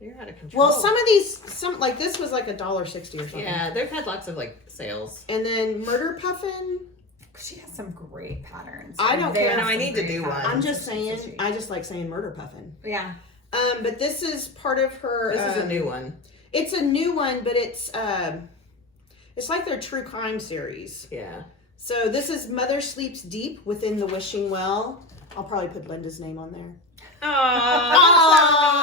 You're out of control. Well, some of these, like this was like $1.60 or something. Yeah, they've had lots of like sales. And then Murder Puffin. She has some great patterns. I don't They care. have No, I some need to great do one. patterns. I'm just saying, I just like saying Murder Puffin. Yeah. But this is part of her. This is a new one. It's a new one, but it's like their true crime series. Yeah. So this is Mother Sleeps Deep Within the Wishing Well. I'll probably put Linda's name on there. Oh,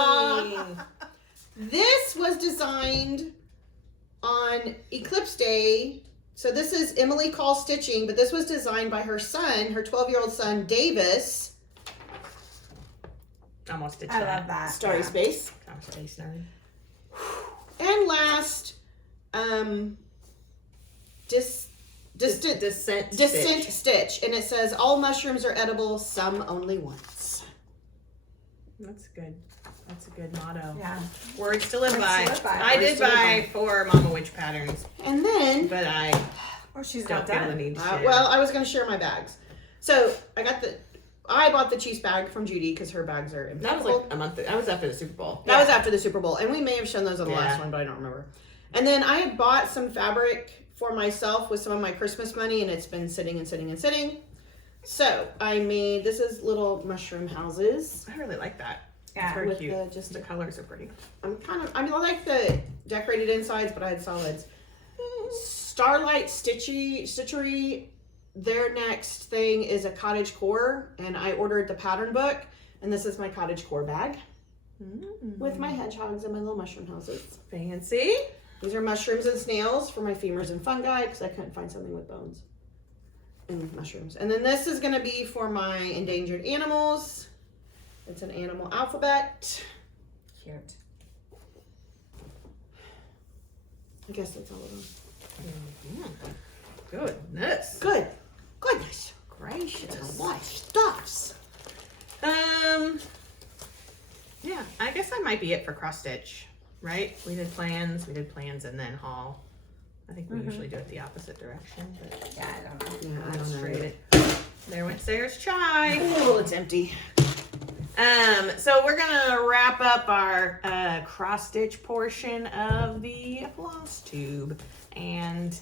This was designed on Eclipse Day. So this is Emily Call Stitching, but this was designed by her son, her 12-year-old son, Davis. almost stitched I that. love that. Starry Yeah. Space. I'm space nerd. And last, Distant Stitch. And it says, all mushrooms are edible, some only once. That's good. That's a good motto. Yeah. Words to live Words by. to live by. I Words did to live buy 4 Mama Witch patterns, And then, but I Oh, she's don't not feel the done. need to share. well, I was going to share my bags. So I bought the cheese bag from Judy because her bags are that was impeccable. like a month. That was after the Super Bowl. That was after the Super Bowl, and we may have shown those on the Yeah. last one, but I don't remember. And then I had bought some fabric for myself with some of my Christmas money, and it's been sitting and sitting and sitting. So I made, this is little mushroom houses. I really like that. Yeah. It's very With cute. the- just the colors are pretty. I like the decorated insides, but I had solids. Starlight Stitchery, their next thing is a cottage core, and I ordered the pattern book, and this is my cottage core bag with my hedgehogs and my little mushroom houses. Fancy. These are mushrooms and snails for my femurs and fungi because I couldn't find something with bones and mushrooms. And then this is going to be for my endangered animals. It's an animal alphabet. Cute. I guess that's all of them. Goodness. Goodness Gracious. a lot of stuffs. Yeah, I guess that might be it for cross stitch, right? We did plans and then haul. I think we usually do it the opposite direction, but Yeah, I don't know. Yeah, I let's don't know. trade it. There went Sarah's chai. Oh, it's empty. So we're gonna wrap up our cross stitch portion of the Flosstube. And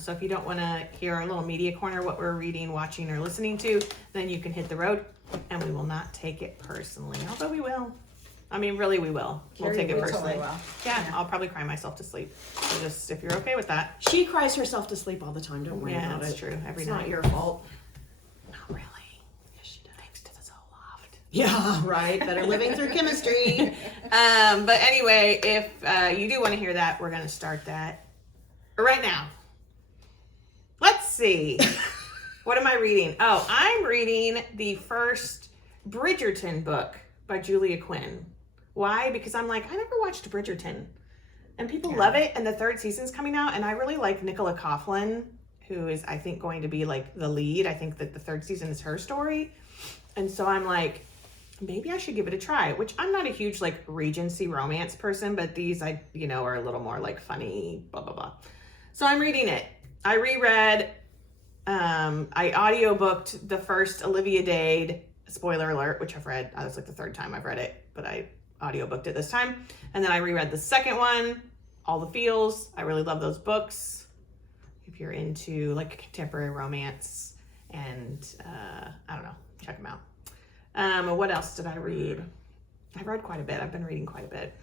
so if you don't want to hear our little media corner, what we're reading, watching, or listening to, then you can hit the road, and we will not take it personally. Although we will. I mean, really, we will. We'll take it We personally. totally will. Yeah, I'll probably cry myself to sleep. So just if you're okay with that. She cries herself to sleep all the time. Don't worry Yeah, about that's it. true. Every It's night. not your fault. Not really. Yes, she does. Thanks to the Zoloft. Yeah, right. Better living through chemistry. But anyway, if you do want to hear that, we're going to start that right now. Let's see. What am I reading? Oh, I'm reading the first Bridgerton book by Julia Quinn. Why? Because I'm like, I never watched Bridgerton. And people love it, and the 3rd season's coming out, and I really like Nicola Coughlan, who is, I think, going to be like the lead. I think that the 3rd season is her story. And so I'm like, maybe I should give it a try, which I'm not a huge like Regency romance person, but these are a little more like funny, blah, blah, blah. So I'm reading it. I reread, I audiobooked the first Olivia Dade, spoiler alert, which I've read. That was like the third time I've read it, but I audiobooked it this time. And then I reread the second one, All the Feels. I really love those books. If you're into like contemporary romance and I don't know, check them out. What else did I read? I've read quite a bit. I've been reading quite a bit.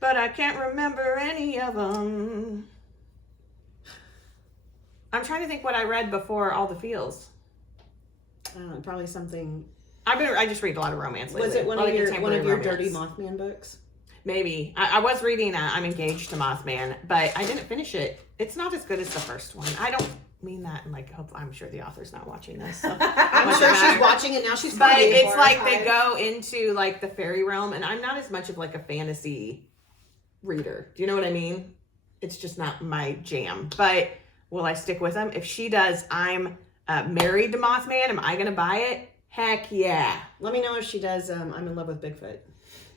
But I can't remember any of them. I'm trying to think what I read before All the Feels. Probably something. I just read a lot of romance lately. Was it one A lot of your contemporary Dirty romance. Mothman books? Maybe. I was reading I'm Engaged to Mothman, but I didn't finish it. It's not as good as the first one. I don't mean that and like I'm sure the author's not watching this. So I'm sure she's watching it now. She's but probably it's like horrified. they go into like the fairy realm, and I'm not as much of like a fantasy reader. Do you know what I mean? It's just not my jam. But will I stick with them? If she does, I'm married to Mothman. Am I gonna buy it? Heck yeah. Let me know if she does. I'm in love with Bigfoot.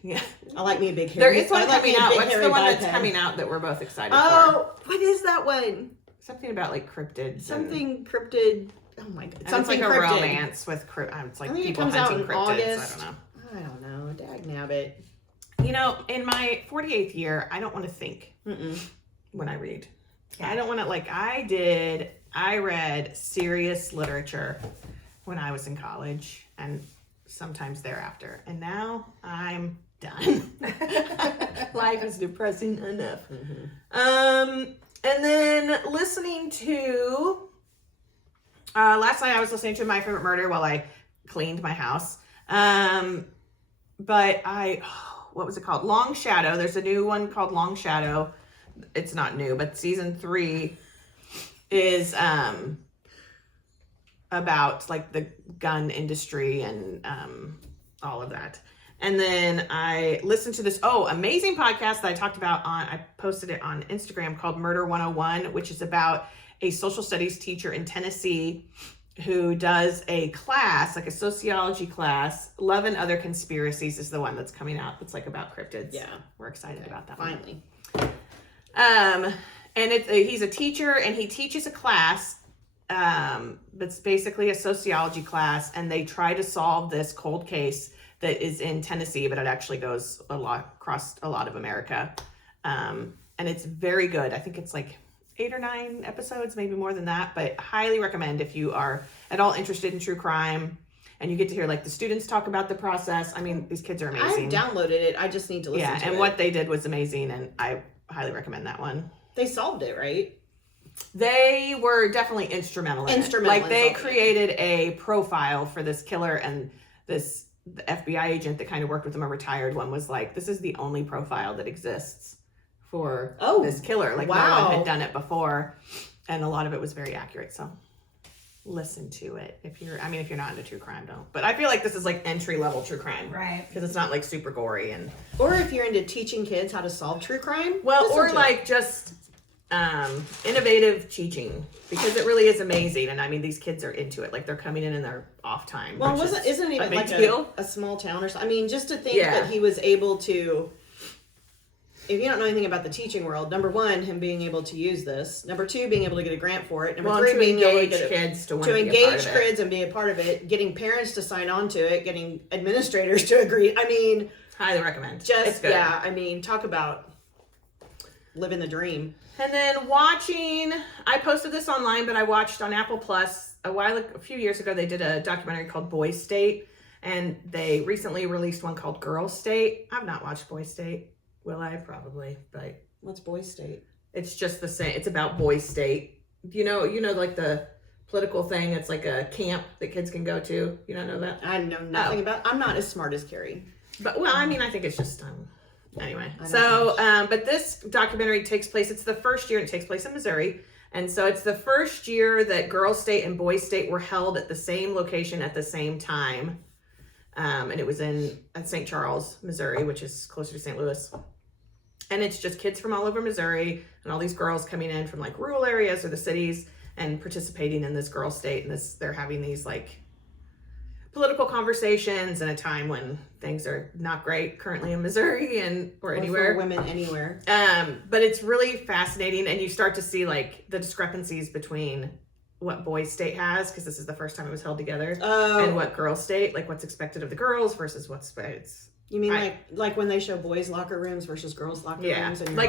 Yeah. I like me a big There hairy. is one I like coming me a out. big What's hairy the one that's biped. coming out that we're both excited for? Oh, what is that one? Something about like cryptids. Something cryptid. Oh my god. And Something it's like a cryptid. romance with it's like I think it people comes out hunting in cryptids. August. I don't know. I don't know. Dag nabbit. You know, in my 48th year, I don't want to think when I read. Yeah. I don't want to, I read serious literature when I was in college and sometimes thereafter. And now I'm done. Life is depressing enough. And then listening to, last night I was listening to My Favorite Murder while I cleaned my house. But what was it called? Long Shadow. There's a new one called Long Shadow. It's not new, but season 3 is about like the gun industry and all of that. And then I listened to this amazing podcast that I talked about I posted it on Instagram called Murder 101, which is about a social studies teacher in Tennessee who does a class, like a sociology class. Love and Other Conspiracies is the one that's coming out. It's like about cryptids. Yeah. We're excited about that Finally. one. And he's a teacher and he teaches a class that's basically a sociology class, and they try to solve this cold case that is in Tennessee, but it actually goes across a lot of America. And it's very good. I think it's like 8 or 9 episodes, maybe more than that, but highly recommend if you are at all interested in true crime and you get to hear like the students talk about the process. I mean, these kids are amazing. I downloaded it. I just need to listen to it. Yeah, and what they did was amazing, and I highly recommend that one. They solved it, right? They were definitely instrumental in it. Like they in solving it. created a profile for this killer, and the FBI agent that kind of worked with them, a retired one, was like, this is the only profile that exists for this killer. Like no one had done it before, and a lot of it was very accurate. So listen to it if you're not into true crime, don't. But I feel like this is like entry level true crime, Right. Because it's not like super gory and Or if you're into teaching kids how to solve true crime. well, listen or to like just innovative teaching, because it really is amazing. And I mean, these kids are into it. Like they're coming in their off time. Well, which isn't it a even big like deal? a small town or something? I mean, just to think Yeah. that he was able to. If you don't know anything about the teaching world, number 1, him being able to use this. Number 2, being able to get a grant for it. Number Well, 3, to being able to engage get kids to want to to be a part engage of it. kids and be a part of it. Getting parents to sign on to it. Getting administrators to agree. I mean, Highly recommend. It's just good. yeah. I mean, talk about living the dream. And then I posted this online, but I watched on Apple Plus a few years ago. They did a documentary called Boy State, and they recently released one called Girl State. I've not watched Boy State. Will I? Probably, but What's Boy State? it's just the same. It's about Boy State. You know, like the political thing. It's like a camp that kids can go to. You don't know that? I know nothing about. I'm not as smart as Carrie. But well, I mean, I think it's just anyway. I don't So, but this documentary takes place. It's the first year. It takes place in Missouri, and so it's the first year that Girl State and Boy State were held at the same location at the same time, and it was at St. Charles, Missouri, which is closer to St. Louis. And it's just kids from all over Missouri and all these girls coming in from like rural areas or the cities and participating in this Girl State, and they're having these like political conversations in a time when things are not great currently in Missouri or anywhere. For women anywhere. But it's really fascinating, and you start to see like the discrepancies between what boys state has, because this is the first time it was held together, and what girls state, like what's expected of the girls versus what's You mean like when they show boys' locker rooms versus girls' locker rooms? And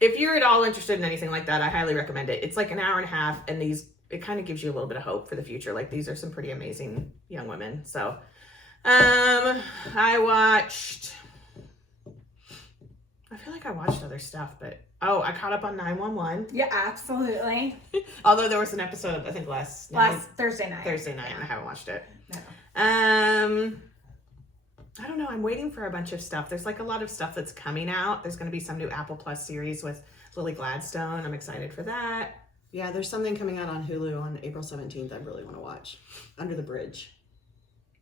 if you're at all interested in anything like that, I highly recommend it. It's like an hour and a half, and it kind of gives you a little bit of hope for the future. Like, these are some pretty amazing young women. So, I feel like I watched other stuff, but I caught up on 911. Yeah, absolutely. Although there was an episode, I think last Thursday night. And I haven't watched it. No. I don't know. I'm waiting for a bunch of stuff. There's like a lot of stuff that's coming out. There's going to be some new Apple Plus series with Lily Gladstone. I'm excited for that. Yeah, there's something coming out on Hulu on April 17th I really want to watch. Under the Bridge.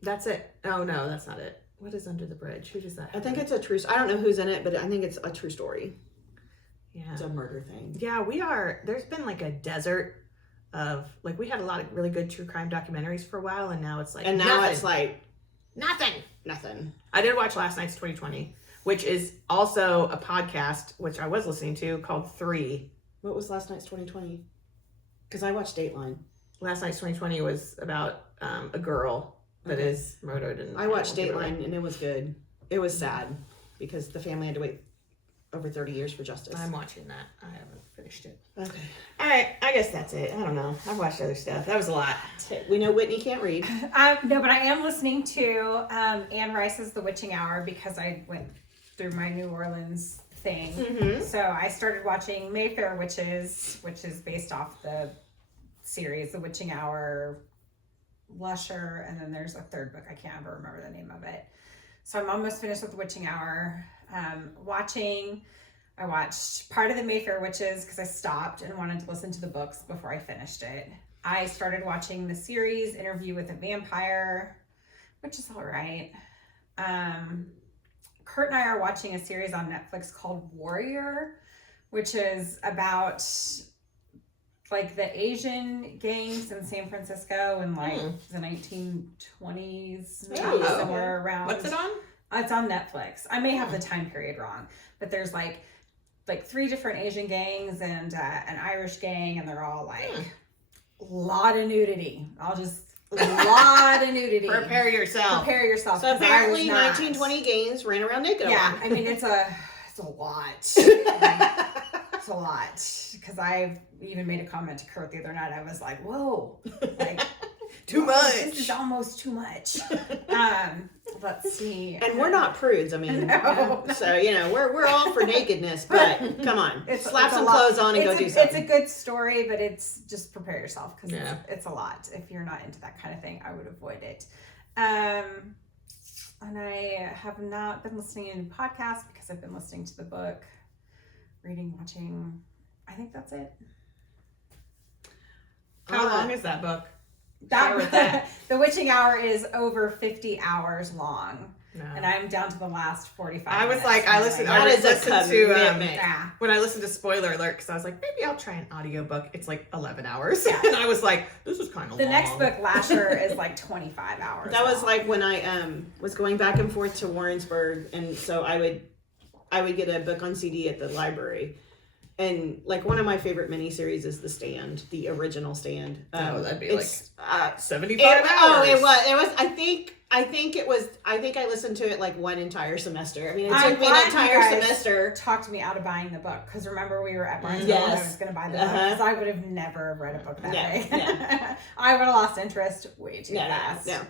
That's it. Oh, no, that's not it. What is Under the Bridge? Who does that have? I think it's a true... I don't know who's in it, but I think it's a true story. Yeah. It's a murder thing. Yeah, there's been like a desert of... Like, we had a lot of really good true crime documentaries for a while, and now it's like... And now it's like... Nothing. I did watch last night's 2020, which is also a podcast, which I was listening to, called 3. What was last night's 2020? Because I watched Dateline. Last night's 2020 was about a girl that is murdered. And I watched Dateline, and it was good. It was sad because the family had to wait over 30 years for justice. I'm watching that. I haven't finished it. Okay. All right. I guess that's it. I don't know. I've watched other stuff. That was a lot. We know Whitney can't read. No, but I am listening to Anne Rice's The Witching Hour because I went through my New Orleans thing. Mm-hmm. So I started watching Mayfair Witches, which is based off the series The Witching Hour, Lusher, and then there's a third book. I can't ever remember the name of it. So I'm almost finished with The Witching Hour. I watched part of the Mayfair Witches because I stopped and wanted to listen to the books before I finished it. I started watching the series Interview with a Vampire, which is all right. Kurt and I are watching a series on Netflix called Warrior, which is about like the Asian gangs in San Francisco in like the 1920s, maybe somewhere around. What's it on? It's on Netflix. I may have the time period wrong, but there's like 3 different Asian gangs and an Irish gang, and they're all like a lot of nudity. A lot of nudity. Prepare yourself. So apparently 1920 gangs ran around naked. Yeah, I mean it's a lot. It's a lot. Because I've even made a comment to Kurt the other night. I was like, whoa. Like, too much. This is almost too much. Let's see. And we're not prudes. I mean, No. so we're all for nakedness, but come on, slap some clothes on and go do something. It's a good story, but it's just prepare yourself because it's a lot. If you're not into that kind of thing, I would avoid it. And I have not been listening to podcasts because I've been listening to the book, reading, watching. I think that's it. How long is that book? The Witching Hour is over 50 hours long. No. And I'm down to the last 45 I was minutes. like, I listened to yeah. when I listened to Spoiler Alert, because I was like, maybe I'll try an audiobook. It's like 11 hours. Yeah. And I was like, this is kind of long. The next book, Lasher, is like 25 hours. That was like when I was going back and forth to Warrensburg, and so I would get a book on CD at the library. And like one of my favorite miniseries is The Stand, the original Stand. That'd be like 75 hours. Oh, it was. I think I listened to it like one entire semester. I mean, it took me an entire semester. Talked me out of buying the book because remember we were at Barnes and Yes. I was going to buy the book because I would have never read a book that big. Yeah. I would have lost interest way too fast. No.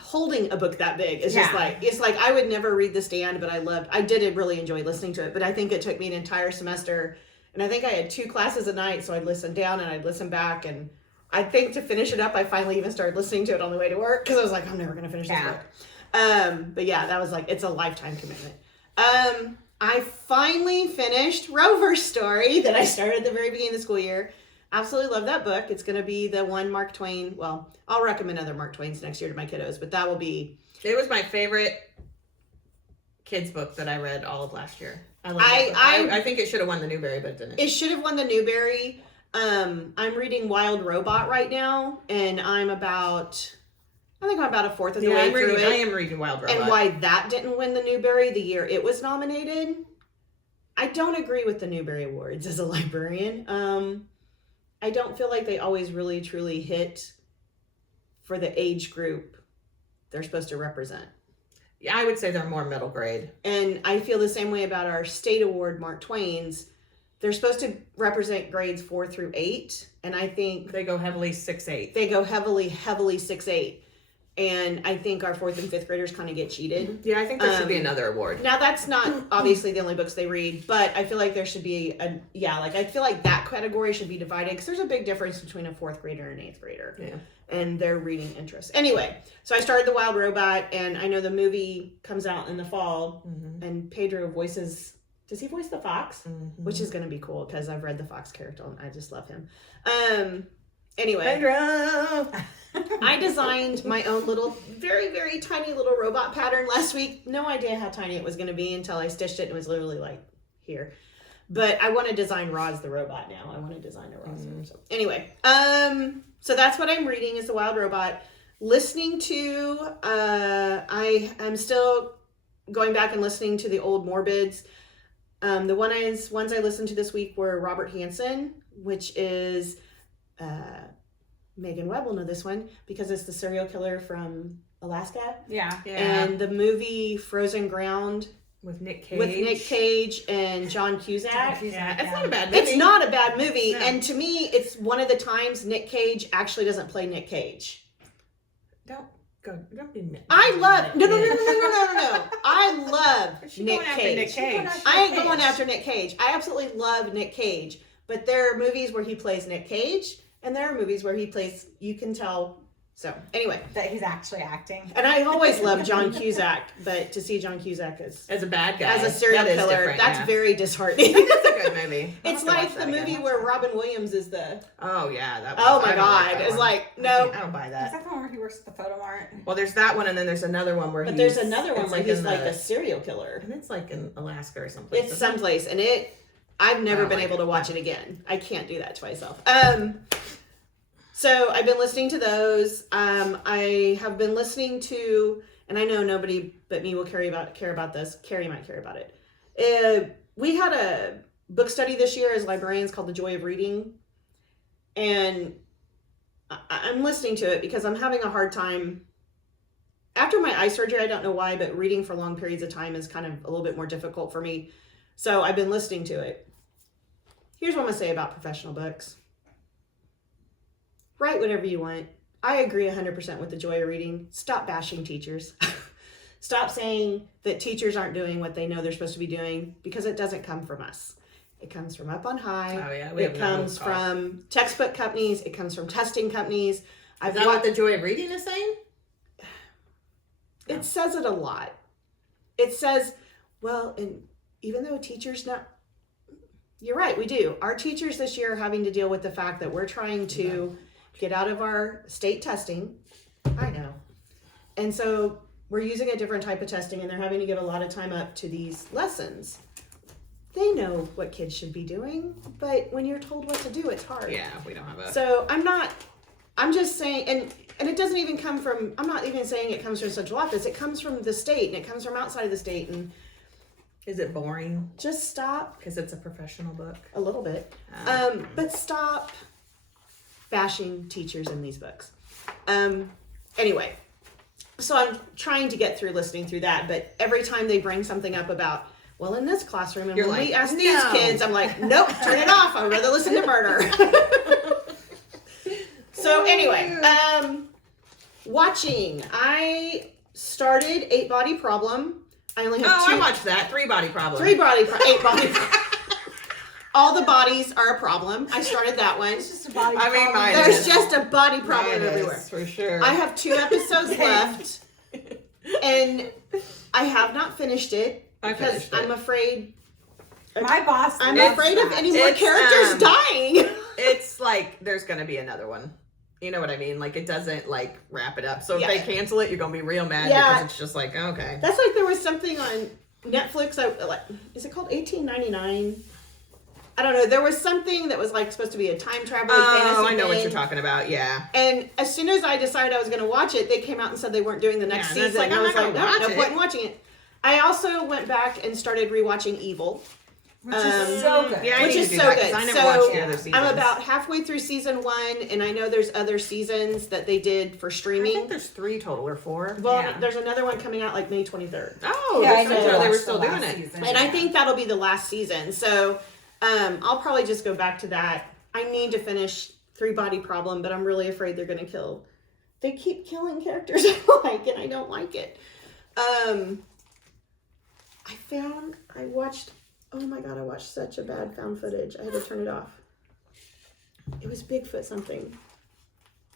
Holding a book that big is just like it's like I would never read The Stand, but I did really enjoy listening to it. But I think it took me an entire semester, and I think I had 2 classes a night, so I'd listen down and I'd listen back, and I think to finish it up, I finally even started listening to it on the way to work because I was like, I'm never going to finish this book. But yeah, that was like, it's a lifetime commitment. I finally finished Rover's Story that I started at the very beginning of the school year. Absolutely love that book. It's going to be the one Mark Twain. Well, I'll recommend other Mark Twains next year to my kiddos, but that will be. It was my favorite kids book that I read all of last year. I think it should have won the Newbery, but it didn't. It should have won the Newbery. I'm reading Wild Robot right now, and I'm about I think I'm about a fourth of the Yeah, way I'm through reading, I it. am reading Wild Robot. And why that didn't win the Newbery the year it was nominated. I don't agree with the Newbery Awards as a librarian. I don't feel like they always really truly hit for the age group they're supposed to represent. Yeah, I would say they're more middle grade. And I feel the same way about our state award, Mark Twain's. They're supposed to represent grades 4 through 8. And I think They go heavily 6-8. they go heavily 6-8. And I think our 4th and 5th graders kind of get cheated. Yeah, I think there should be another award. Now that's not obviously the only books they read, but I feel like there should be I feel like that category should be divided because there's a big difference between a 4th grader and an 8th grader. Yeah. And their reading interests. Anyway, so I started The Wild Robot, and I know the movie comes out in the fall, and Pedro voices. Does he voice the fox? Which is going to be cool because I've read the fox character and I just love him. Anyway, Pedro! I designed my own little, very, very tiny little robot pattern last week. No idea how tiny it was going to be until I stitched it and it was literally like here. But I want to design Roz the robot now. I want to design a Roz. So anyway, so that's what I'm reading is The Wild Robot. Listening to, I am still going back and listening to the old Morbids. The ones I listened to this week were Robert Hansen, which is, Megan Webb will know this one because it's the serial killer from Alaska. Yeah. And the movie Frozen Ground With Nick Cage. with Nick Cage and John Cusack. Yeah, it's not a bad movie. It's not a bad movie. No. And to me, it's one of the times Nick Cage actually doesn't play Nick Cage. Don't be mad. I love, no. I love She Nick going after Cage. Nick Cage. I ain't going after Nick Cage. I absolutely love Nick Cage. But there are movies where he plays Nick Cage, and there are movies where he plays, you can tell. So, anyway. That he's actually acting. And I always love John Cusack, but to see John Cusack As a bad guy. as a serial that is killer, different, that's yeah. very disheartening. It's a good movie. I'll It's have to like watch the that movie again. where Robin Williams is the... Oh, yeah. That Oh was- my I don't like God. that It's one. like, no. I don't buy Is that. that the one where he works at the photo mart? Well, there's that one, and then there's another one where But he's... there's another one it's where he's in like the- a serial killer. And it's like in Alaska or someplace. It's isn't it? someplace, and I've never I don't been like able to it. watch it again. I can't do that to myself. So I've been listening to those. I have been listening to, and I know nobody but me will care about this. Carrie might care about it. We had a book study this year as librarians called The Joy of Reading, and I'm listening to it because I'm having a hard time. After my eye surgery, I don't know why, but reading for long periods of time is kind of a little bit more difficult for me. So I've been listening to it. Here's what I'm going to say about professional books. Write whatever you want. I agree 100% with The Joy of Reading. Stop bashing teachers. Stop saying that teachers aren't doing what they know they're supposed to be doing because it doesn't come from us. It comes from up on high. Oh, yeah. It comes from textbook companies. It comes from testing companies. Is that what The Joy of Reading is saying? It says it a lot. It says, well, and even though teachers not, you're right, we do. Our teachers this year are having to deal with the fact that we're trying to get out of our state testing. I know. And so we're using a different type of testing and they're having to give a lot of time up to these lessons. They know what kids should be doing, but when you're told what to do, it's hard. Yeah, we don't have a... So I'm just saying, and it doesn't even come from, I'm not even saying it comes from central office. It comes from the state and it comes from outside of the state. And Is it boring? just stop Because it's a professional book. a little bit. But stop bashing teachers in these books. Anyway, so I'm trying to get through listening through that, but every time they bring something up about, well, in this classroom, and You're when we like, ask no. these kids, I'm like, nope, turn it off. I'd rather listen to murder. So anyway, watching. I started 8 Body Problem. I only have I watched that. 3 Body Problem. 8 Body Problem. All the bodies are a problem. I started that one. It's just a body I mean, problem. mine There's is. just a body problem Mine is, everywhere. for sure. I have 2 episodes left, and I have not finished it I because finished it. I'm afraid. My boss. I'm loves afraid of that. any more It's, characters dying. It's like there's gonna be another one. You know what I mean? Like it doesn't like wrap it up. So if Yeah. they cancel it, you're gonna be real mad Yeah. because it's just like okay. That's like there was something on Netflix. Is it called 1899? I don't know. There was something that was like supposed to be a time traveling fantasy Oh, I know what thing. you're talking about. Yeah. And as soon as I decided I was going to watch it, they came out and said they weren't doing the next Yeah, and it's season. like, and I I'm was not like, gonna no, watch no it. point in watching it. I also went back and started rewatching Evil. Which is so good. Yeah, I Which need is to do so that, 'cause good. I never So, watched the other seasons. I'm about halfway through season 1, and I know there's other seasons that they did for I streaming. think there's 3 total or 4. Well, Yeah. there's another one coming out like May 23rd. Oh, Yeah, I that's know right. they They were watched still the doing last it. season. And I think that'll be the last season. So I'll probably just go back to that. I need to finish 3 Body Problem, but I'm really afraid they're going to kill. They keep killing characters I like, and I don't like it. I watched, oh my God, I watched such a bad found footage. I had to turn it off. It was Bigfoot something.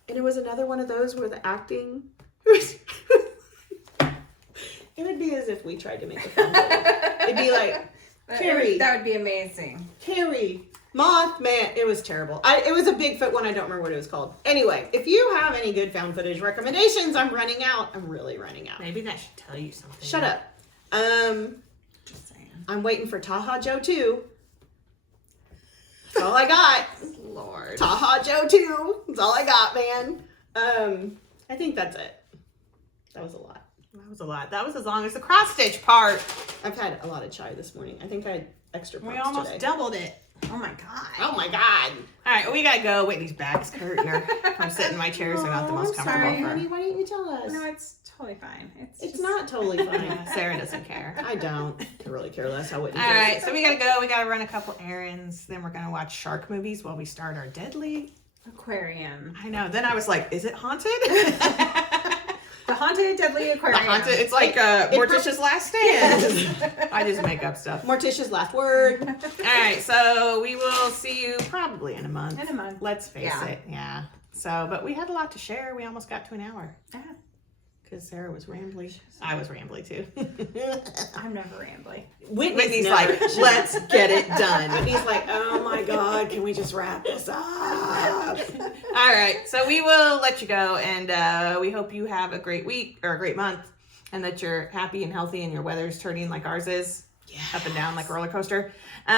And it was another one of those where the acting was... It would be as if we tried to make a found footage. It'd be like, Carrie. That would be amazing. Carrie, Mothman. It was terrible. It was a Bigfoot one. I don't remember what it was called. Anyway, if you have any good found footage recommendations, I'm running out. I'm really running out. Maybe that should tell you something. Shut up. Just saying. I'm waiting for Taha Joe 2. That's all I got. Lord. Taha Joe 2. That's all I got, man. I think that's it. That was a lot. That was a lot. That was as long as the cross stitch part. I've had a lot of chai this morning. I think I had extra We pots almost today. doubled it. Oh my god. Oh my God. All right, we gotta go. Whitney's back's hurting her. I'm sitting in my chairs. They're not the most I'm comfortable sorry, for honey. Why didn't you tell us? No, it's totally fine. It's It's just, not totally fine. Yeah, Sarah doesn't care. I don't. I really care less how Whitney All feels. right, so we gotta go. We gotta run a couple errands. Then we're gonna watch shark movies while we start our deadly. aquarium. I know. Then I was like, is it haunted? The haunted deadly The aquarium. haunted. It's like Morticia's Last Stand. I just make up stuff. Morticia's last word. All right, so we will see you probably in a month. In a month. Let's face Yeah. it. Yeah. So, but we had a lot to share. We almost got to an hour Yeah, because Sarah was rambly. I was rambly too. I'm never rambling. Whitney's never- like, let's get it done. Whitney's like, oh my God, can we just wrap this up? All right, so we will let you go, and we hope you have a great week or a great month, and that you're happy and healthy, and your weather's turning like ours is, up and down like a roller coaster. Our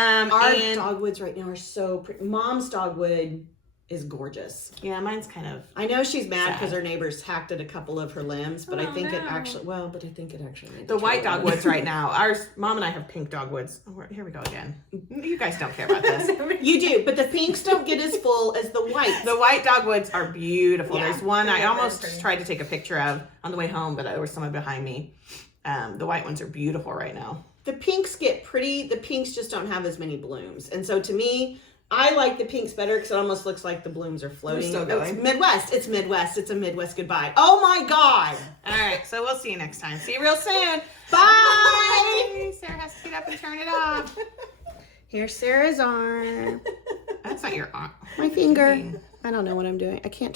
And- dogwoods right now are so pretty. Mom's dogwood is gorgeous. yeah, mine's kind of. I know she's mad because Sad. her neighbors hacked at a couple of her limbs, but I Oh, think it no. actually, but I think it actually made The white trail. dogwoods right now. Ours, Mom and I have pink dogwoods. Oh, here we go again. You guys don't care about this. You do, but the pinks don't get as full as the whites. The white dogwoods are beautiful. Yeah, There's one I they're almost pretty. tried to take a picture of on the way home, but there was someone behind me. The white ones are beautiful right now. The pinks get pretty. The pinks just don't have as many blooms. And so to me, I like the pinks better because it almost looks like the blooms are floating. still going. It's Midwest. It's Midwest. It's a Midwest goodbye. Oh my God. All right, so we'll see you next time. See you real soon. Bye. Sarah has to get up and turn it off. Here's Sarah's arm. That's not your arm. My finger. I don't know what I'm doing. I can't